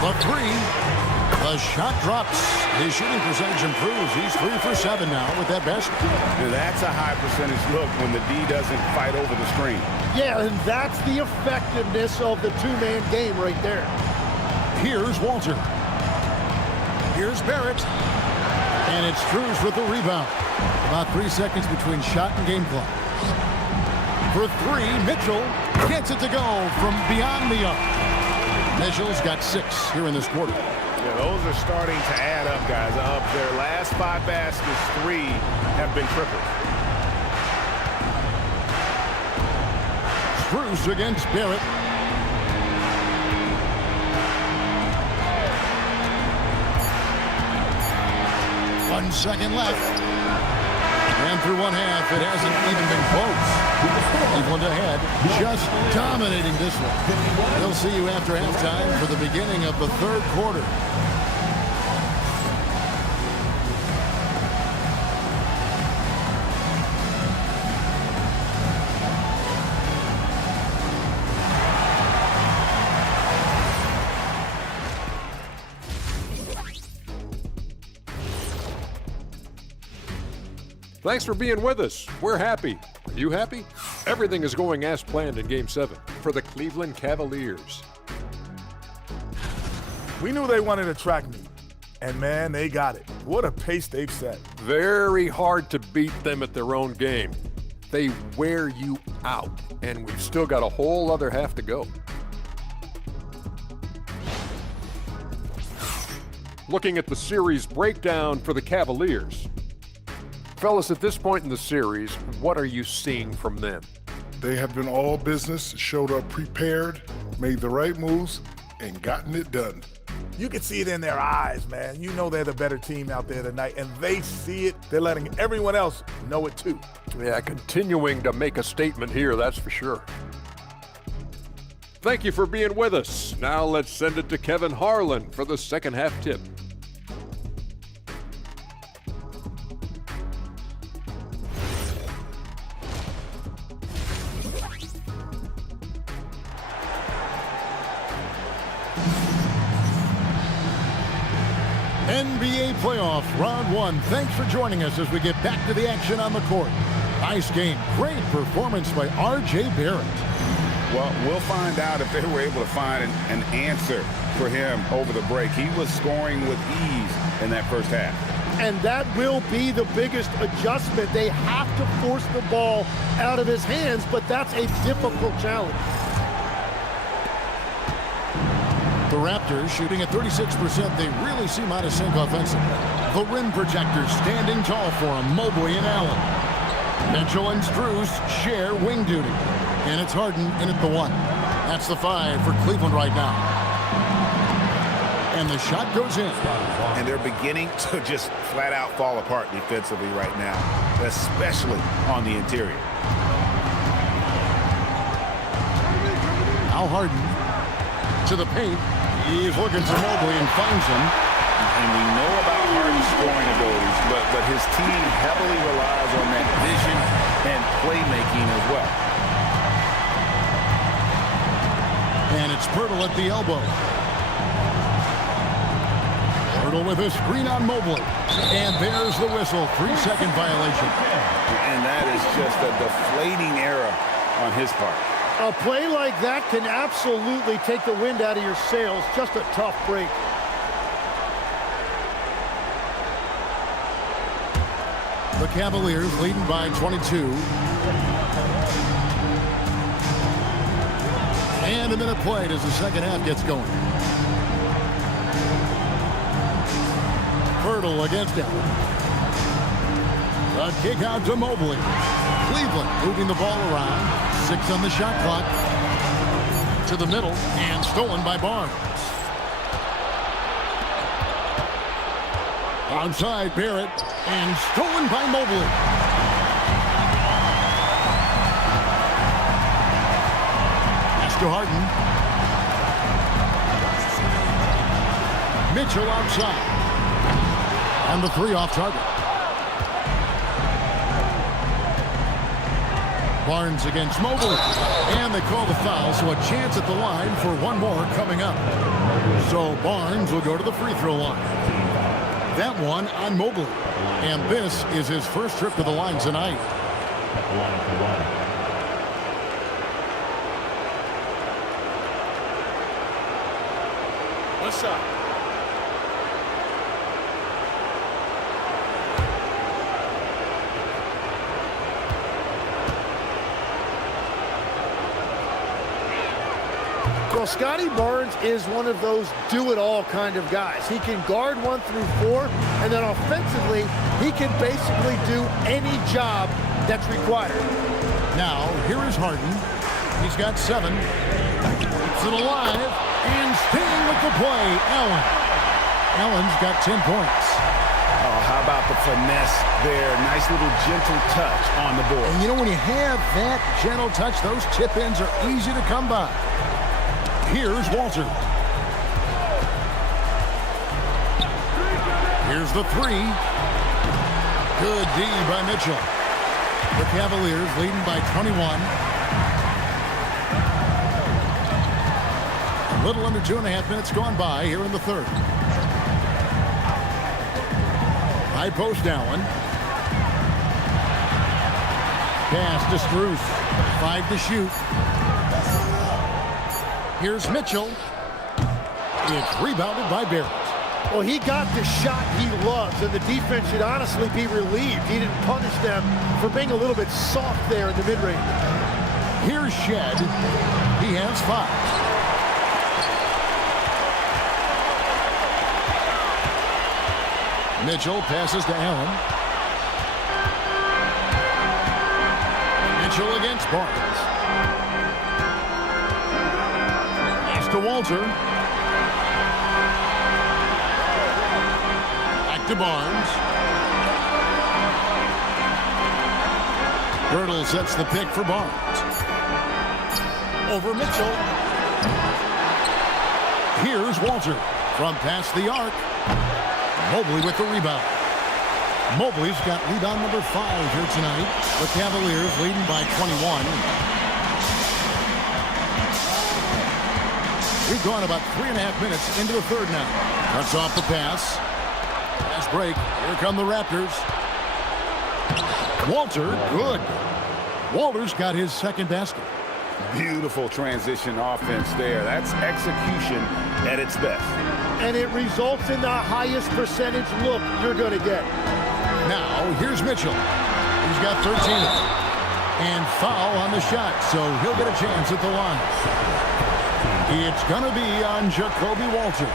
The three. The shot drops. His shooting percentage improves. He's 3 for 7 now with that basket. That's a high percentage look when the D doesn't fight over the screen. Yeah, and that's the effectiveness of the two-man game right there. Here's Walter. Here's Barrett. And it's Strus with the rebound. About 3 seconds between shot and game clock. For three, Mitchell gets it to go from beyond the arc. Mitchell's got 6 here in this quarter. Yeah, those are starting to add up, guys. Of their last 5 baskets, 3 have been triples. Strus against Barrett. 1 second left. And through one half, it hasn't even been close. Cleveland ahead, just dominating this one. We'll see you after halftime for the beginning of the third quarter. Thanks for being with us. We're happy. Are you happy? Everything is going as planned in Game 7 for the Cleveland Cavaliers. We knew they wanted a track meet, and man, they got it. What a pace they've set. Very hard to beat them at their own game. They wear you out, and we've still got a whole other half to go. Looking at the series breakdown for the Cavaliers. Fellas, at this point in the series, what are you seeing from them? They have been all business, showed up prepared, made the right moves, and gotten it done. You can see it in their eyes, man. You know they're the better team out there tonight, and they see it. They're letting everyone else know it too. Yeah, continuing to make a statement here, that's for sure. Thank you for being with us. Now let's send it to Kevin Harlan for the second half tip. NBA playoff round 1. Thanks for joining us as we get back to the action on the court. Nice game. Great performance by R.J. Barrett. Well, we'll find out if they were able to find an answer for him over the break. He was scoring with ease in that first half. And that will be the biggest adjustment. They have to force the ball out of his hands, but that's a difficult challenge. The Raptors shooting at 36%. They really seem out of sync offensively. The rim projectors standing tall for him. Mobley and Allen. Mitchell and Strus share wing duty. And it's Harden in at the 1. That's the 5 for Cleveland right now. And the shot goes in. And they're beginning to just flat out fall apart defensively right now, especially on the interior. Now Harden to the paint. He's looking for Mobley and finds him. And we know about Harden's scoring abilities, but his team heavily relies on that vision and playmaking as well. And it's Pirtle at the elbow. Pirtle with a screen on Mobley. And there's the whistle. 3-second violation. And that is just a deflating error on his part. A play like that can absolutely take the wind out of your sails. Just a tough break. The Cavaliers leading by 22. And a minute played as the second half gets going. Pirtle against Allen. A kick out to Mobley. Cleveland moving the ball around. 6 on the shot clock. To the middle and stolen by Barnes. Outside Barrett and stolen by Mobley. Pass to Harden. Mitchell outside. And the 3 off target. Barnes against Mobley. And they call the foul, so a chance at the line for one more coming up. So Barnes will go to the free throw line. That one on Mobley. And this is his first trip to the line tonight. What's up? Well, Scotty Barnes is one of those do-it-all kind of guys. He can guard 1 through 4, and then offensively, he can basically do any job that's required. Now, here is Harden. He's got 7. Keeps it alive, and staying with the play, Allen. Allen's got 10 points. Oh, how about the finesse there? Nice little gentle touch on the board. And you know, when you have that gentle touch, those chip-ins are easy to come by. Here's Walter. Here's the 3. Good D by Mitchell. The Cavaliers leading by 21. A little under 2.5 minutes gone by here in the third. High post Allen. Pass to Strus. 5 to shoot. Here's Mitchell. It's rebounded by Barrett. Well, he got the shot he loves, and the defense should honestly be relieved. He didn't punish them for being a little bit soft there in the mid-range. Here's Shed. He has 5. Mitchell passes to Allen. Mitchell against Barnes. Pass to Walter. Back to Barnes. Birtle sets the pick for Barnes. Over Mitchell. Here's Walter from past the arc. Mobley with the rebound. Mobley's got rebound number 5 here tonight. The Cavaliers leading by 21. We've gone about 3.5 minutes into the third now. Cuts off the pass. Pass break. Here come the Raptors. Walter, good. Walter's got his second basket. Beautiful transition offense there. That's execution at its best. And it results in the highest percentage look you're going to get. Now, here's Mitchell. He's got 13. And foul on the shot, so he'll get a chance at the line. It's going to be on Jacoby Walter.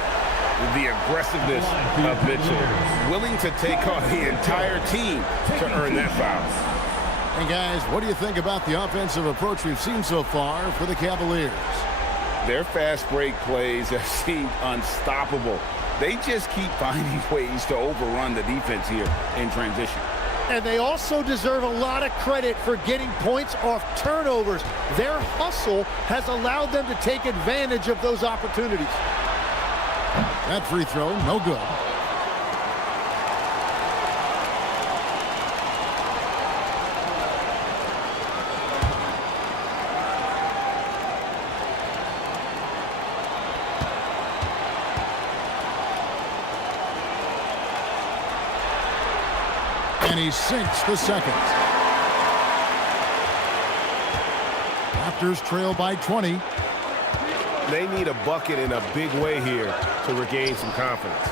The aggressiveness of Mitchell. Willing to take on the entire team to earn that foul. And guys, what do you think about the offensive approach we've seen so far for the Cavaliers? Their fast break plays have seemed unstoppable. They just keep finding ways to overrun the defense here in transition. And they also deserve a lot of credit for getting points off turnovers. Their hustle has allowed them to take advantage of those opportunities. That free throw, no good. And he sinks the second. Raptors trail by 20. They need a bucket in a big way here to regain some confidence.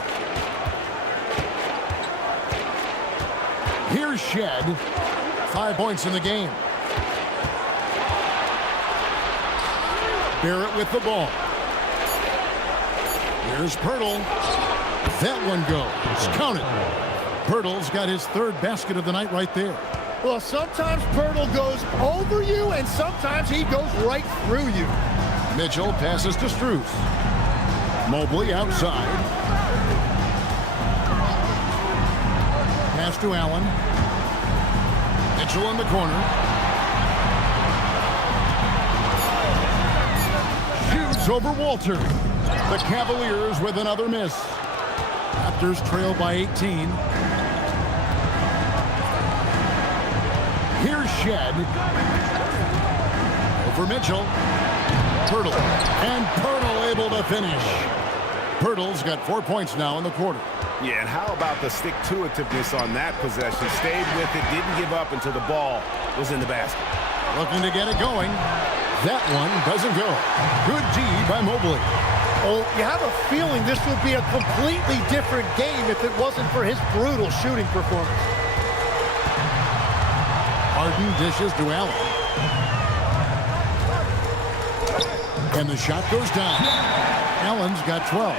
Here's Shed. 5 points in the game. Barrett with the ball. Here's Pirtle. That one goes. Count it. Pirtle's got his third basket of the night right there. Well, sometimes Pirtle goes over you, and sometimes he goes right through you. Mitchell passes to Strus. Mobley outside. Pass to Allen. Mitchell in the corner. Shoots over Walter. The Cavaliers with another miss. Raptors trail by 18. Here's Shed. Over Mitchell. Pirtle. And Pirtle able to finish. Pirtle's got 4 points now in the quarter. Yeah, and how about the stick-to-itiveness on that possession? Stayed with it, didn't give up until the ball was in the basket. Looking to get it going. That one doesn't go. Good D by Mobley. Oh, you have a feeling this would be a completely different game if it wasn't for his brutal shooting performance. Harden dishes to Allen. And the shot goes down. Allen's got 12.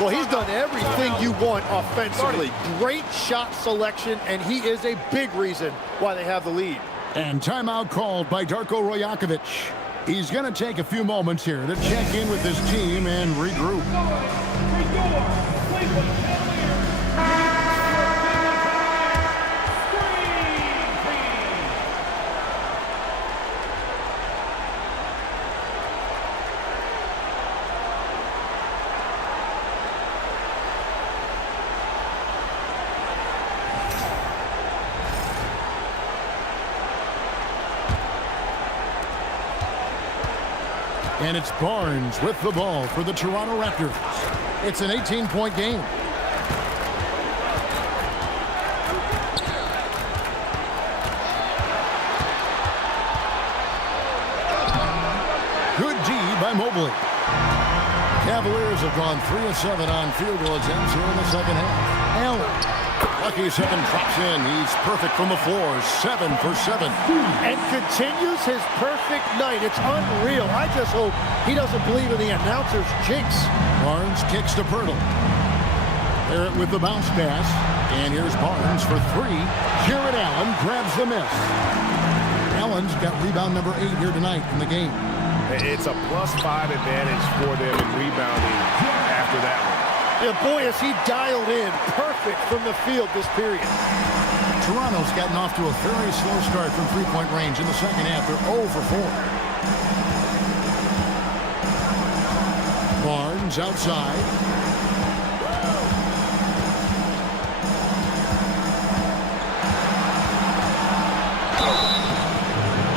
Well, he's done everything you want offensively. Great shot selection, and he is a big reason why they have the lead. And timeout called by Darko Rajakovic. He's going to take a few moments here to check in with his team and regroup. And it's Barnes with the ball for the Toronto Raptors. It's an 18-point game. Good D by Mobley. Cavaliers have gone 3 of 7 on field goal attempts here in the second half. Allen. Lucky 7 drops in. He's perfect from the floor. 7 for 7. And continues his perfect night. It's unreal. I just hope he doesn't believe in the announcer's jinx. Barnes kicks to Pirtle. Barrett with the bounce pass. And here's Barnes for 3. Jared Allen grabs the miss. Allen's got rebound number 8 here tonight in the game. It's a +5 advantage for them in rebounding after that one. Yeah, boy, is he dialed in perfect from the field this period. Toronto's gotten off to a very slow start from three-point range in the second half. They're 0 for 4. Barnes outside.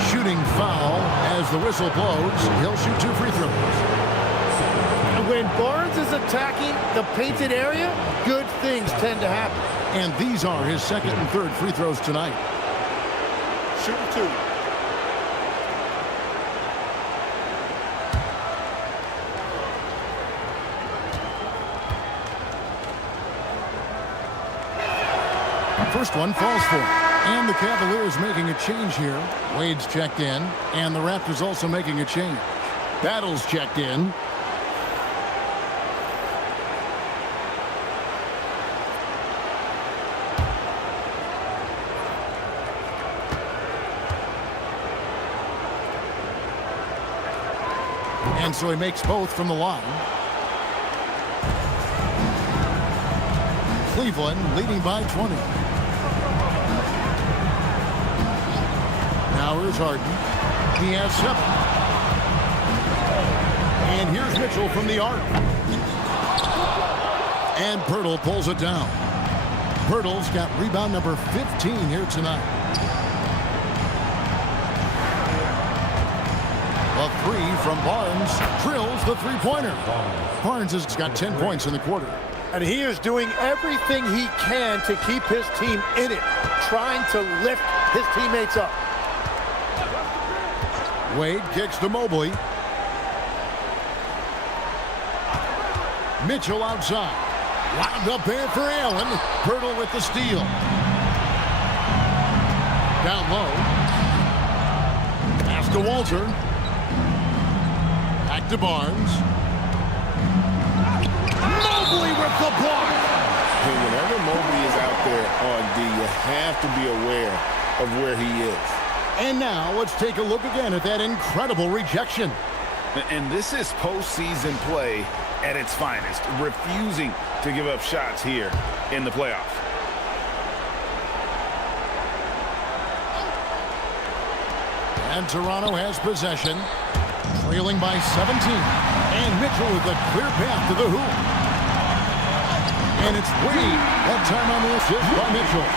Shooting foul as the whistle blows. He'll shoot 2 free throws. When Barnes is attacking the painted area, good things tend to happen. And these are his second and third free throws tonight. Shooting 2. First one falls for him. And the Cavaliers making a change here. Wade's checked in. And the Raptors also making a change. Battle's checked in. And so he makes both from the line. Cleveland leading by 20. Now here's Harden. He has 7. And here's Mitchell from the arc. And Pirtle pulls it down. Pirtle's got rebound number 15 here tonight. A 3 from Barnes drills the three-pointer. Barnes has got 10 points in the quarter. And he is doing everything he can to keep his team in it, trying to lift his teammates up. Wade kicks to Mobley. Mitchell outside. Wound up there for Allen. Pirtle with the steal. Down low. Pass to Walter. Back to Barnes. Mobley with the block. And whenever Mobley is out there on D, you have to be aware of where he is. And now let's take a look again at that incredible rejection. And this is postseason play at its finest, refusing to give up shots here in the playoffs. And Toronto has possession, trailing by 17. And Mitchell with a clear path to the hoop. And it's Wade. That time on the assist by Mitchell.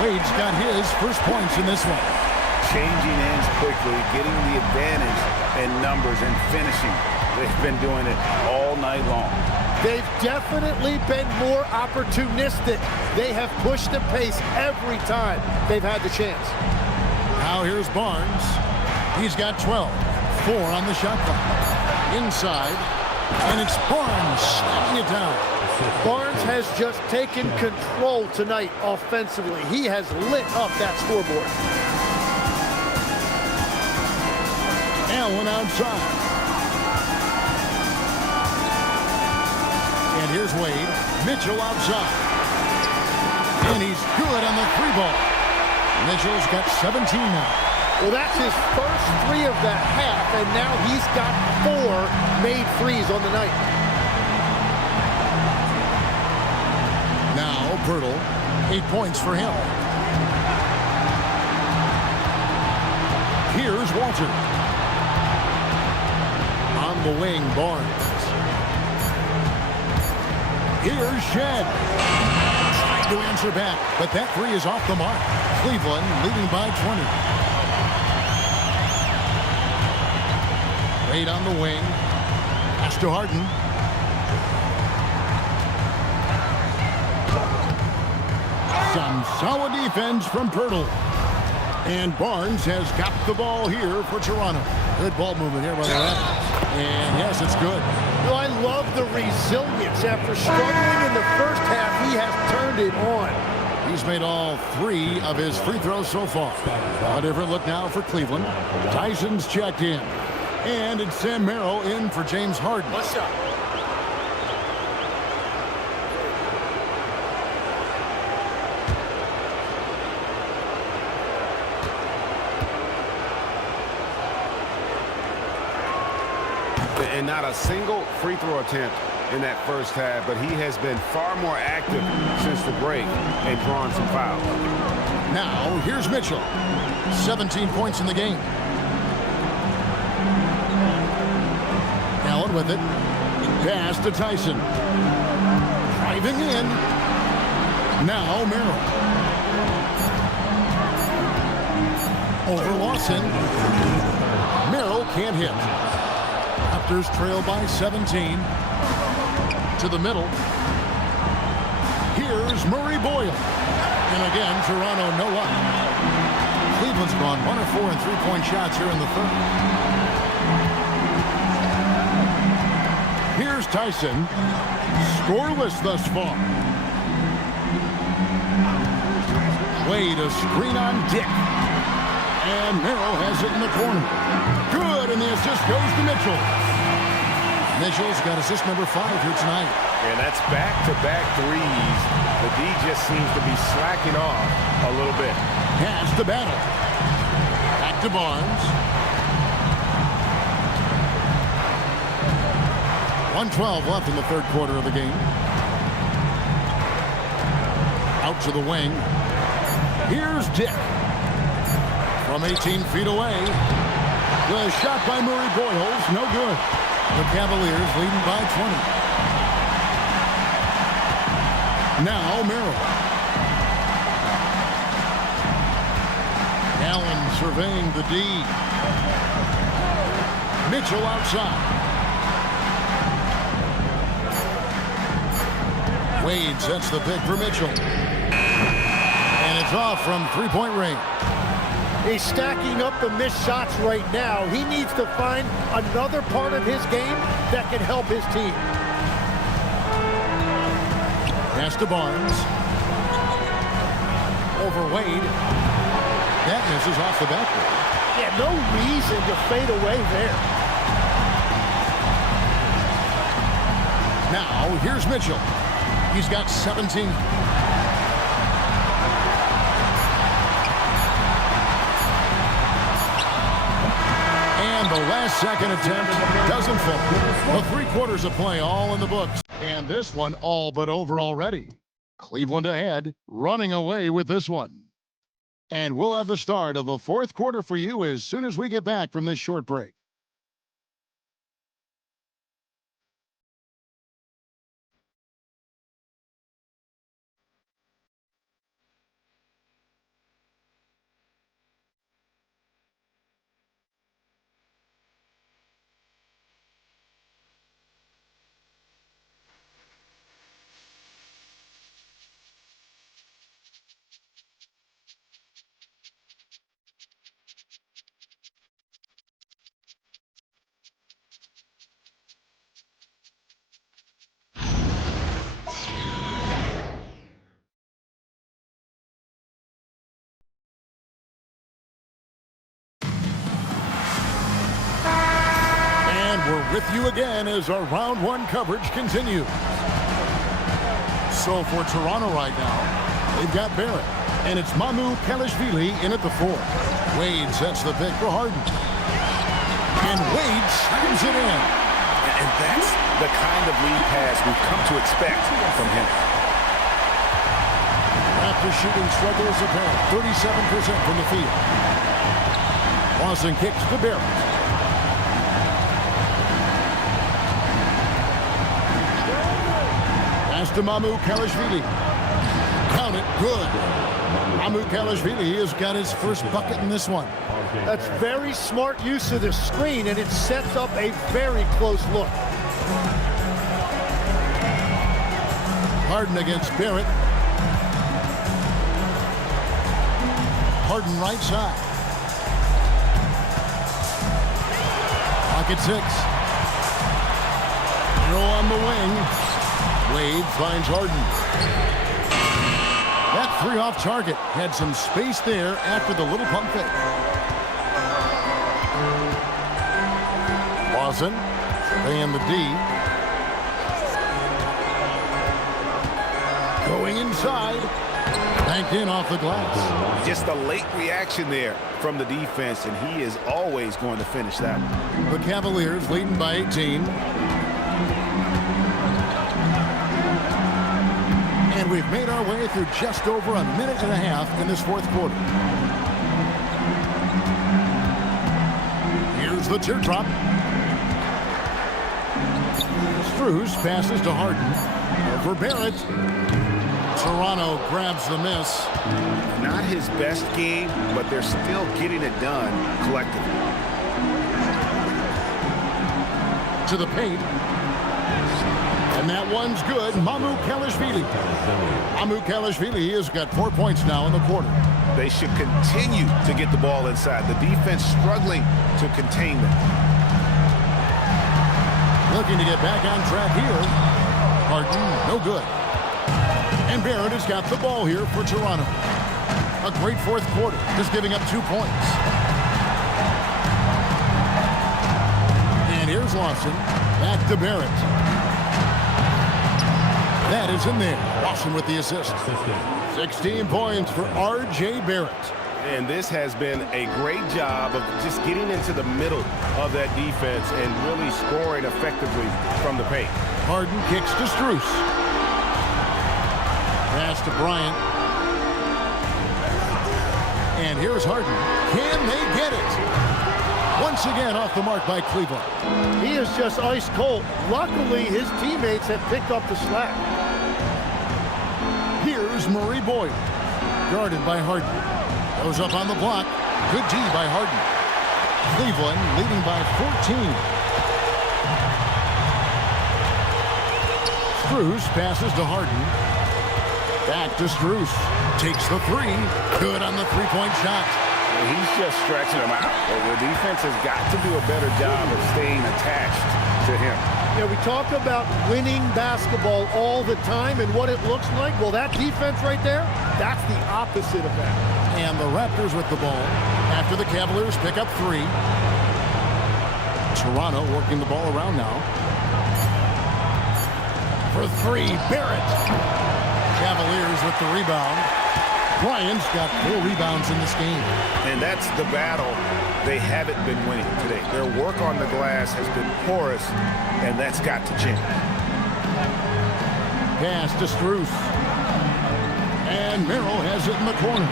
Wade's got his first points in this one. Changing ends quickly, getting the advantage in numbers and finishing. They've been doing it all night long. They've definitely been more opportunistic. They have pushed the pace every time they've had the chance. Now here's Barnes. He's got 12. 4 on the shot clock. Inside. And it's Barnes slamming it down. Barnes has just taken control tonight offensively. He has lit up that scoreboard. Allen outside. And here's Wade. Mitchell outside. And he's good on the 3-ball. Mitchell's got 17 now. Well, that's his first 3 of the half, and now he's got 4 made threes on the night. Now Pirtle, 8 points for him. Here's Walter. On the wing, Barnes. Here's Shed. Trying to answer back, but that 3 is off the mark. Cleveland leading by 20. Wade on the wing. Pass to Harden. Some solid defense from Pirtle. And Barnes has got the ball here for Toronto. Good ball movement here by the Raptors. And yes, it's good. Well, I love the resilience. After struggling in the first half, he has turned it on. He's made all 3 of his free throws so far. A different look now for Cleveland. Tyson's checked in. And it's Sam Merrill in for James Harden. What's up? And not a single free throw attempt in that first half, but he has been far more active since the break and drawn some fouls. Now, here's Mitchell. 17 points in the game. Allen with it. Pass to Tyson. Driving in. Now Merrill. Over Lawson. Merrill can't hit. Raptors trail by 17. To the middle. Here's Murray Boyle. And again, Toronto no up. Cleveland's gone 1 of 4 in three-point shots here in the third. Here's Tyson. Scoreless thus far. Wade, a screen on Dick. And Merrill has it in the corner. Good, and the assist goes to Mitchell. Mitchell's got assist number 5 here tonight. And that's back-to-back threes. The D just seems to be slacking off a little bit. Pass to Battle. Back to Barnes. 1:12 left in the third quarter of the game. Out to the wing. Here's Dick. From 18 feet away. The shot by Murray Boyles, no good. The Cavaliers leading by 20. Now Merrill. Allen surveying the D. Mitchell outside. Wade sets the pick for Mitchell. And it's off from three-point range. He's stacking up the missed shots right now. He needs to find another part of his game that can help his team. Pass to Barnes. Over Wade. That misses off the backboard. Yeah, no reason to fade away there. Now, here's Mitchell. He's got 17. And the last second attempt doesn't fall. The 3 quarters of play all in the books. And this one all but over already. Cleveland ahead, running away with this one. And we'll have the start of the fourth quarter for you as soon as we get back from this short break. We're with you again as our round 1 coverage continues. So for Toronto right now, they've got Barrett, and it's Mamu Kalashvili in at the 4. Wade sets the pick for Harden. And Wade slams it in. And that's the kind of lead pass we've come to expect from him. Raptors shooting struggles apparent. 37% from the field. Lawson kicks to Barrett. To Mamu Kalashvili. Count it. Good. Mamu Kalashvili has got his first bucket in this one. That's very smart use of the screen, and it sets up a very close look. Harden against Barrett. Harden right side. Pocket 6. Throw on the wing. Wade finds Harden. That 3 off target had some space there after the little pump fake. Lawson surveying the D. Going inside. Banked in off the glass. Just a late reaction there from the defense, and he is always going to finish that one. The Cavaliers leading by 18. And we've made our way through just over a minute and a half in this fourth quarter. Here's the teardrop. Strus passes to Harden. Over Barrett. Toronto grabs the miss. Not his best game, but they're still getting it done collectively. To the paint. And that one's good. Mamu Kalashvili has got 4 points now in the quarter. They should continue to get the ball inside. The defense struggling to contain them. Looking to get back on track here. Harden, no good. And Barrett has got the ball here for Toronto. A great fourth quarter, just giving up 2 points. And here's Lawson. Back to Barrett. That is in there. Lawson with the assist. 16 points for R.J. Barrett. And this has been a great job of just getting into the middle of that defense and really scoring effectively from the paint. Harden kicks to Strus. Pass to Bryant. And here's Harden. Can they get it? Once again off the mark by Cleveland. He is just ice cold. Luckily, his teammates have picked up the slack. Here's Murray Boyd. Guarded by Harden. Goes up on the block. Good D by Harden. Cleveland leading by 14. Strus passes to Harden. Back to Strus. Takes the three. Good on the three-point shot. He's just stretching them out. The defense has got to do a better job of staying attached to him. Yeah, we talk about winning basketball all the time and what it looks like. Well, that defense right there, that's the opposite of that. And the Raptors with the ball after the Cavaliers pick up three. Toronto working the ball around now. For three, Barrett. Cavaliers with the rebound. Bryant's got 4 rebounds in this game. And that's the battle they haven't been winning today. Their work on the glass has been porous, and that's got to change. Pass to Strus. And Merrill has it in the corner.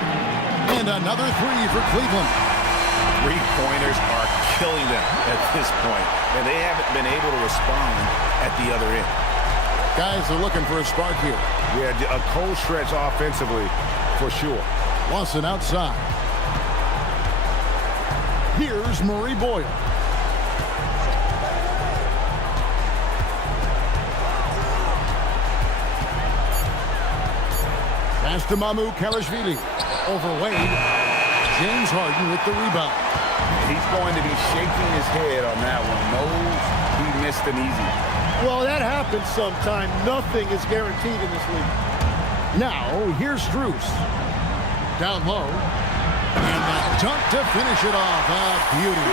And another three for Cleveland. Three-pointers are killing them at this point, and they haven't been able to respond at the other end. Guys are looking for a spark here. Yeah, a cold stretch offensively for sure. Lawson outside. Here's Murray Boyd. Pass to Mamu Kalashvili. Over Wade. James Harden with the rebound. He's going to be shaking his head on that one. Knows he missed an easy. Well, that happens sometime. Nothing is guaranteed in this league. Now, here's Strus. Down low. And the dunk to finish it off. Beauty.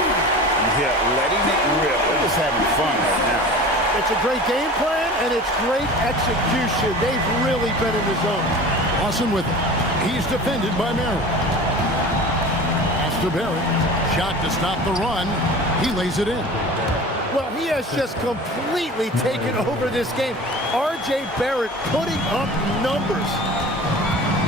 Yeah, letting it rip. They're just having fun right now. It's a great game plan, and it's great execution. They've really been in the zone. Lawson with it. He's defended by Merrill. Pass to Barrett. Shot to stop the run. He lays it in. Well, he has just completely taken over this game. R.J. Barrett putting up numbers.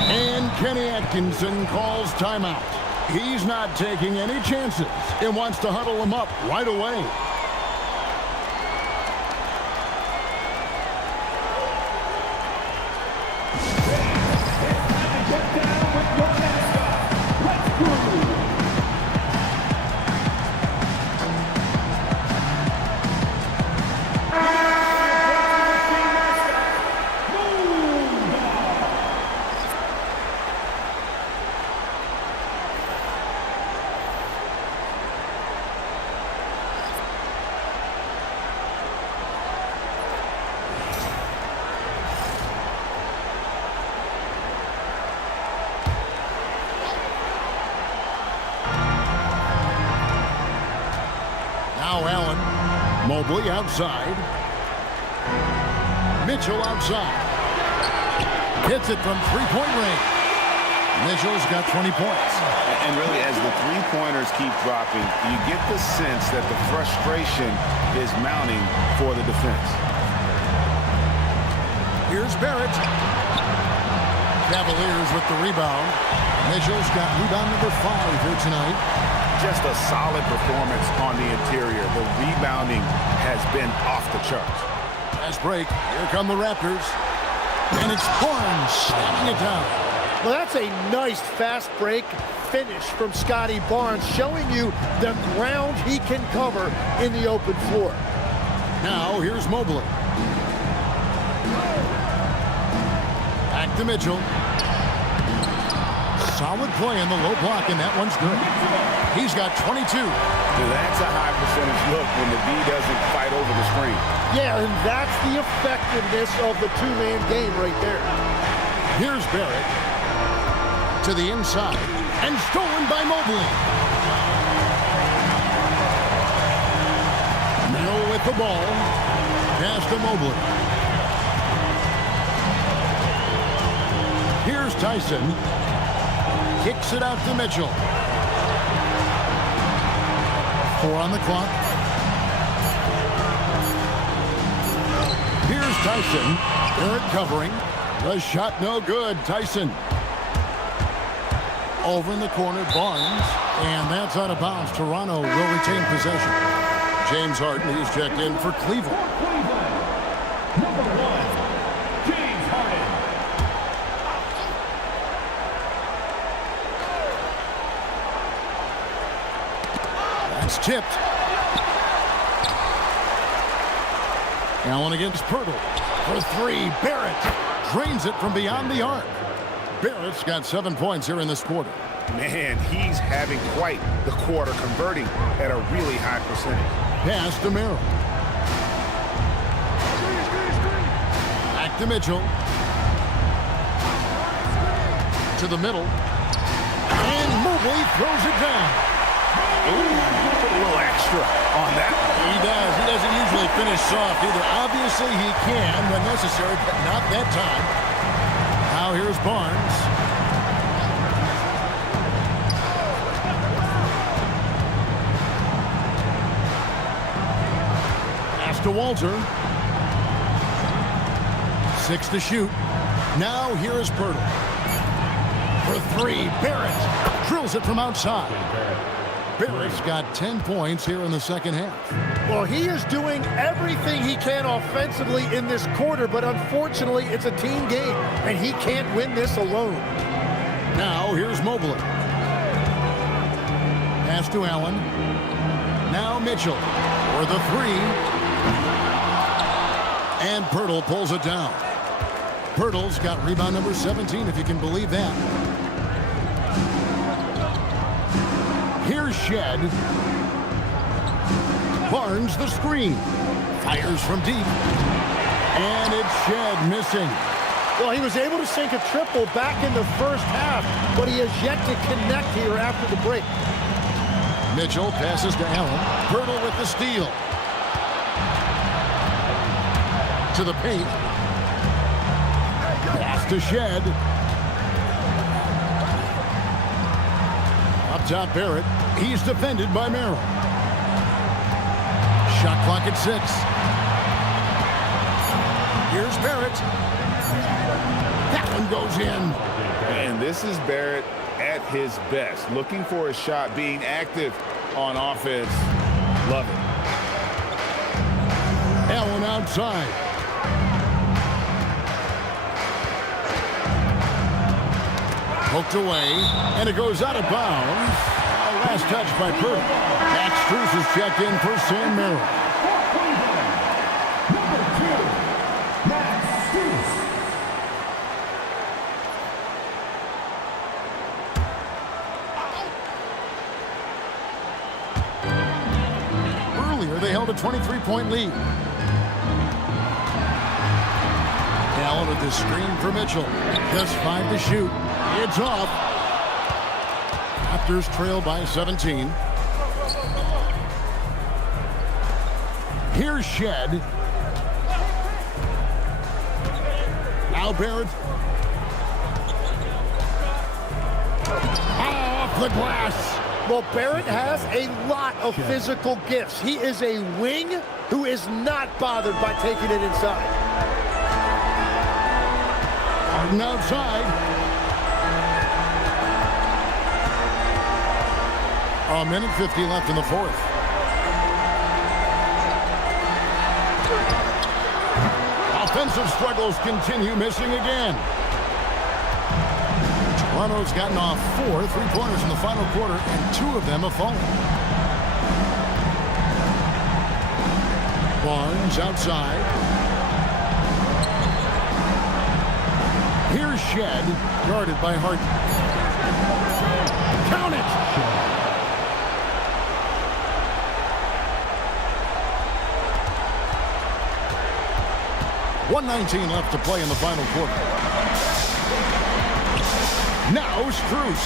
And Kenny Atkinson calls timeout. He's not taking any chances and wants to huddle him up right away. Now Allen. Mobley outside. Mitchell outside. Hits it from three-point range. Mitchell's got 20 points. And really, as the three-pointers keep dropping, you get the sense that the frustration is mounting for the defense. Here's Barrett. Cavaliers with the rebound. Mitchell's got rebound number 5 here tonight. Just a solid performance on the interior. The rebounding has been off the charts. Fast break. Here come the Raptors. And it's Barnes slamming it down. Well, that's a nice fast break finish from Scotty Barnes, showing you the ground he can cover in the open floor. Now here's Mobley. Back to Mitchell. Solid play in the low block, and that one's good. He's got 22. That's a high percentage look when the D doesn't fight over the screen. Yeah, and that's the effectiveness of the two-man game right there. Here's Barrett to the inside and stolen by Mobley. Merrill with the ball. Pass to Mobley. Here's Tyson. Kicks it out to Mitchell. 4 on the clock. Here's Tyson. Barrett covering. The shot no good. Tyson. Over in the corner, Barnes. And that's out of bounds. Toronto will retain possession. James Harden is checked in for Cleveland. Number 1, James Harden. That's tipped. Allen against Pirtle. For 3, Barrett drains it from beyond the arc. Barrett's got 7 points here in this quarter. Man, he's having quite the quarter, converting at a really high percentage. Pass to Merrill. Back to Mitchell. To the middle. And Mobley throws it down. Ooh, a little extra on that one. He does. He doesn't usually finish soft either. Obviously, he can when necessary, but not that time. Now here's Barnes. Pass to Walter. 6 to shoot. Now here is Pirtle. For 3, Barrett drills it from outside. Barrett's got 10 points here in the second half. Well, he is doing everything he can offensively in this quarter, but unfortunately, it's a team game, and he can't win this alone. Now, here's Mobley. Pass to Allen. Now Mitchell for the 3. And Pirtle pulls it down. Pirtle's got rebound number 17, if you can believe that. Here's Shed. Barnes the screen. Fires from deep. And it's Shed missing. Well, he was able to sink a triple back in the first half, but he has yet to connect here after the break. Mitchell passes to Allen. Pirtle with the steal. To the paint. Pass to Shed. Up top, Barrett. He's defended by Merrill. Shot clock at 6. Here's Barrett. That one goes in. And this is Barrett at his best. Looking for a shot, being active on offense. Love it. Allen outside. Poked away, and it goes out of bounds. A last touch by Pirtle. Max Strus is checked in for Sam Merrill. Number 2, Max Strus. Earlier, they held a 23-point lead. Allen with the screen for Mitchell. Just 5 to shoot. It's off. Raptors trail by 17. Here's Shed. Now Barrett. Off the glass. Well, Barrett has a lot of physical gifts. He is a wing who is not bothered by taking it inside. Harden outside. A minute 50 left in the fourth. offensive struggles continue, missing again. Toronto's gotten off 4 3-pointers in the final quarter, and 2 of them have fallen. Barnes outside. Here's Shed, guarded by Harden. Count it! 1:19 left to play in the final quarter. Now Strus.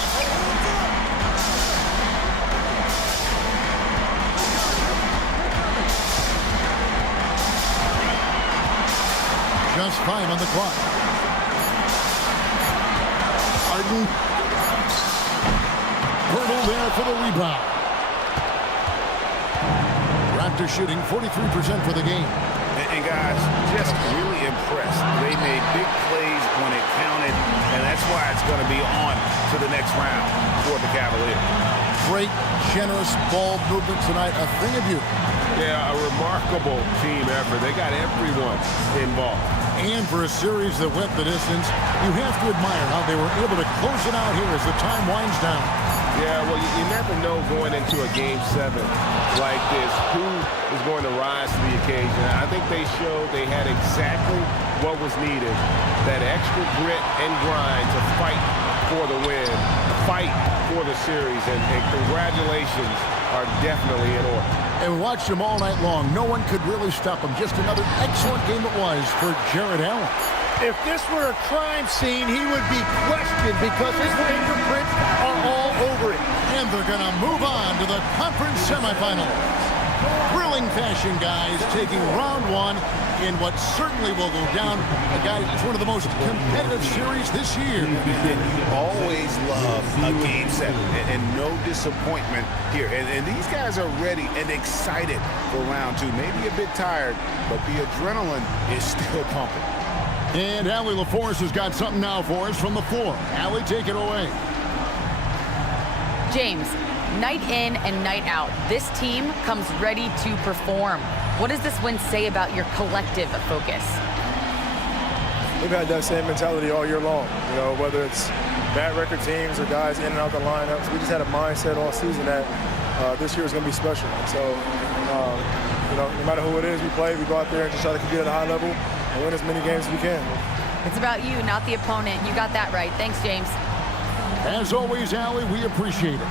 Just 5 on the clock. Harden. Hurdle there for the rebound. Raptors shooting 43% for the game. And guys, just really impressed. They made big plays when it counted, and that's why it's going to be on to the next round for the Cavaliers. Great, generous ball movement tonight. A thing of beauty. Yeah, a remarkable team effort. They got everyone involved. And for a series that went the distance, you have to admire how they were able to close it out here as the time winds down. Yeah, well, you never know going into a Game 7 like this who is going to rise to the occasion. I think they showed they had exactly what was needed, that extra grit and grind to fight for the win, fight for the series, and congratulations are definitely in order. And watched him all night long. No one could really stop him. Just another excellent game it was for Jarrett Allen. If this were a crime scene, he would be questioned because his fingerprints are all over it. And they're going to move on to the conference semifinals. Thrilling fashion, guys, taking round 1 in what certainly will go down. Guys, it's one of the most competitive series this year. And you always love a Game 7 and no disappointment here. And these guys are ready and excited for round 2. Maybe a bit tired, but the adrenaline is still pumping. And Allie LaForce has got something now for us from the floor. Allie, take it away. James, night in and night out, this team comes ready to perform. What does this win say about your collective focus? We've had that same mentality all year long. You know, whether it's bad record teams or guys in and out the lineups, we just had a mindset all season that this year is going to be special. And so, you know, no matter who it is we play, we go out there and just try to compete at a high level and win as many games as we can. It's about you, not the opponent. You got that right. Thanks, James. As always, Allie, we appreciate it.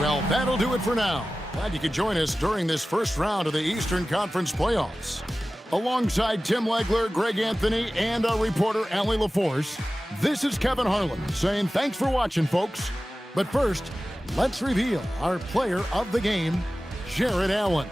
Well, that'll do it for now. Glad you could join us during this first round of the Eastern Conference playoffs. Alongside Tim Legler, Greg Anthony, and our reporter, Allie LaForce, this is Kevin Harlan saying thanks for watching, folks. But first, let's reveal our player of the game, Jarrett Allen.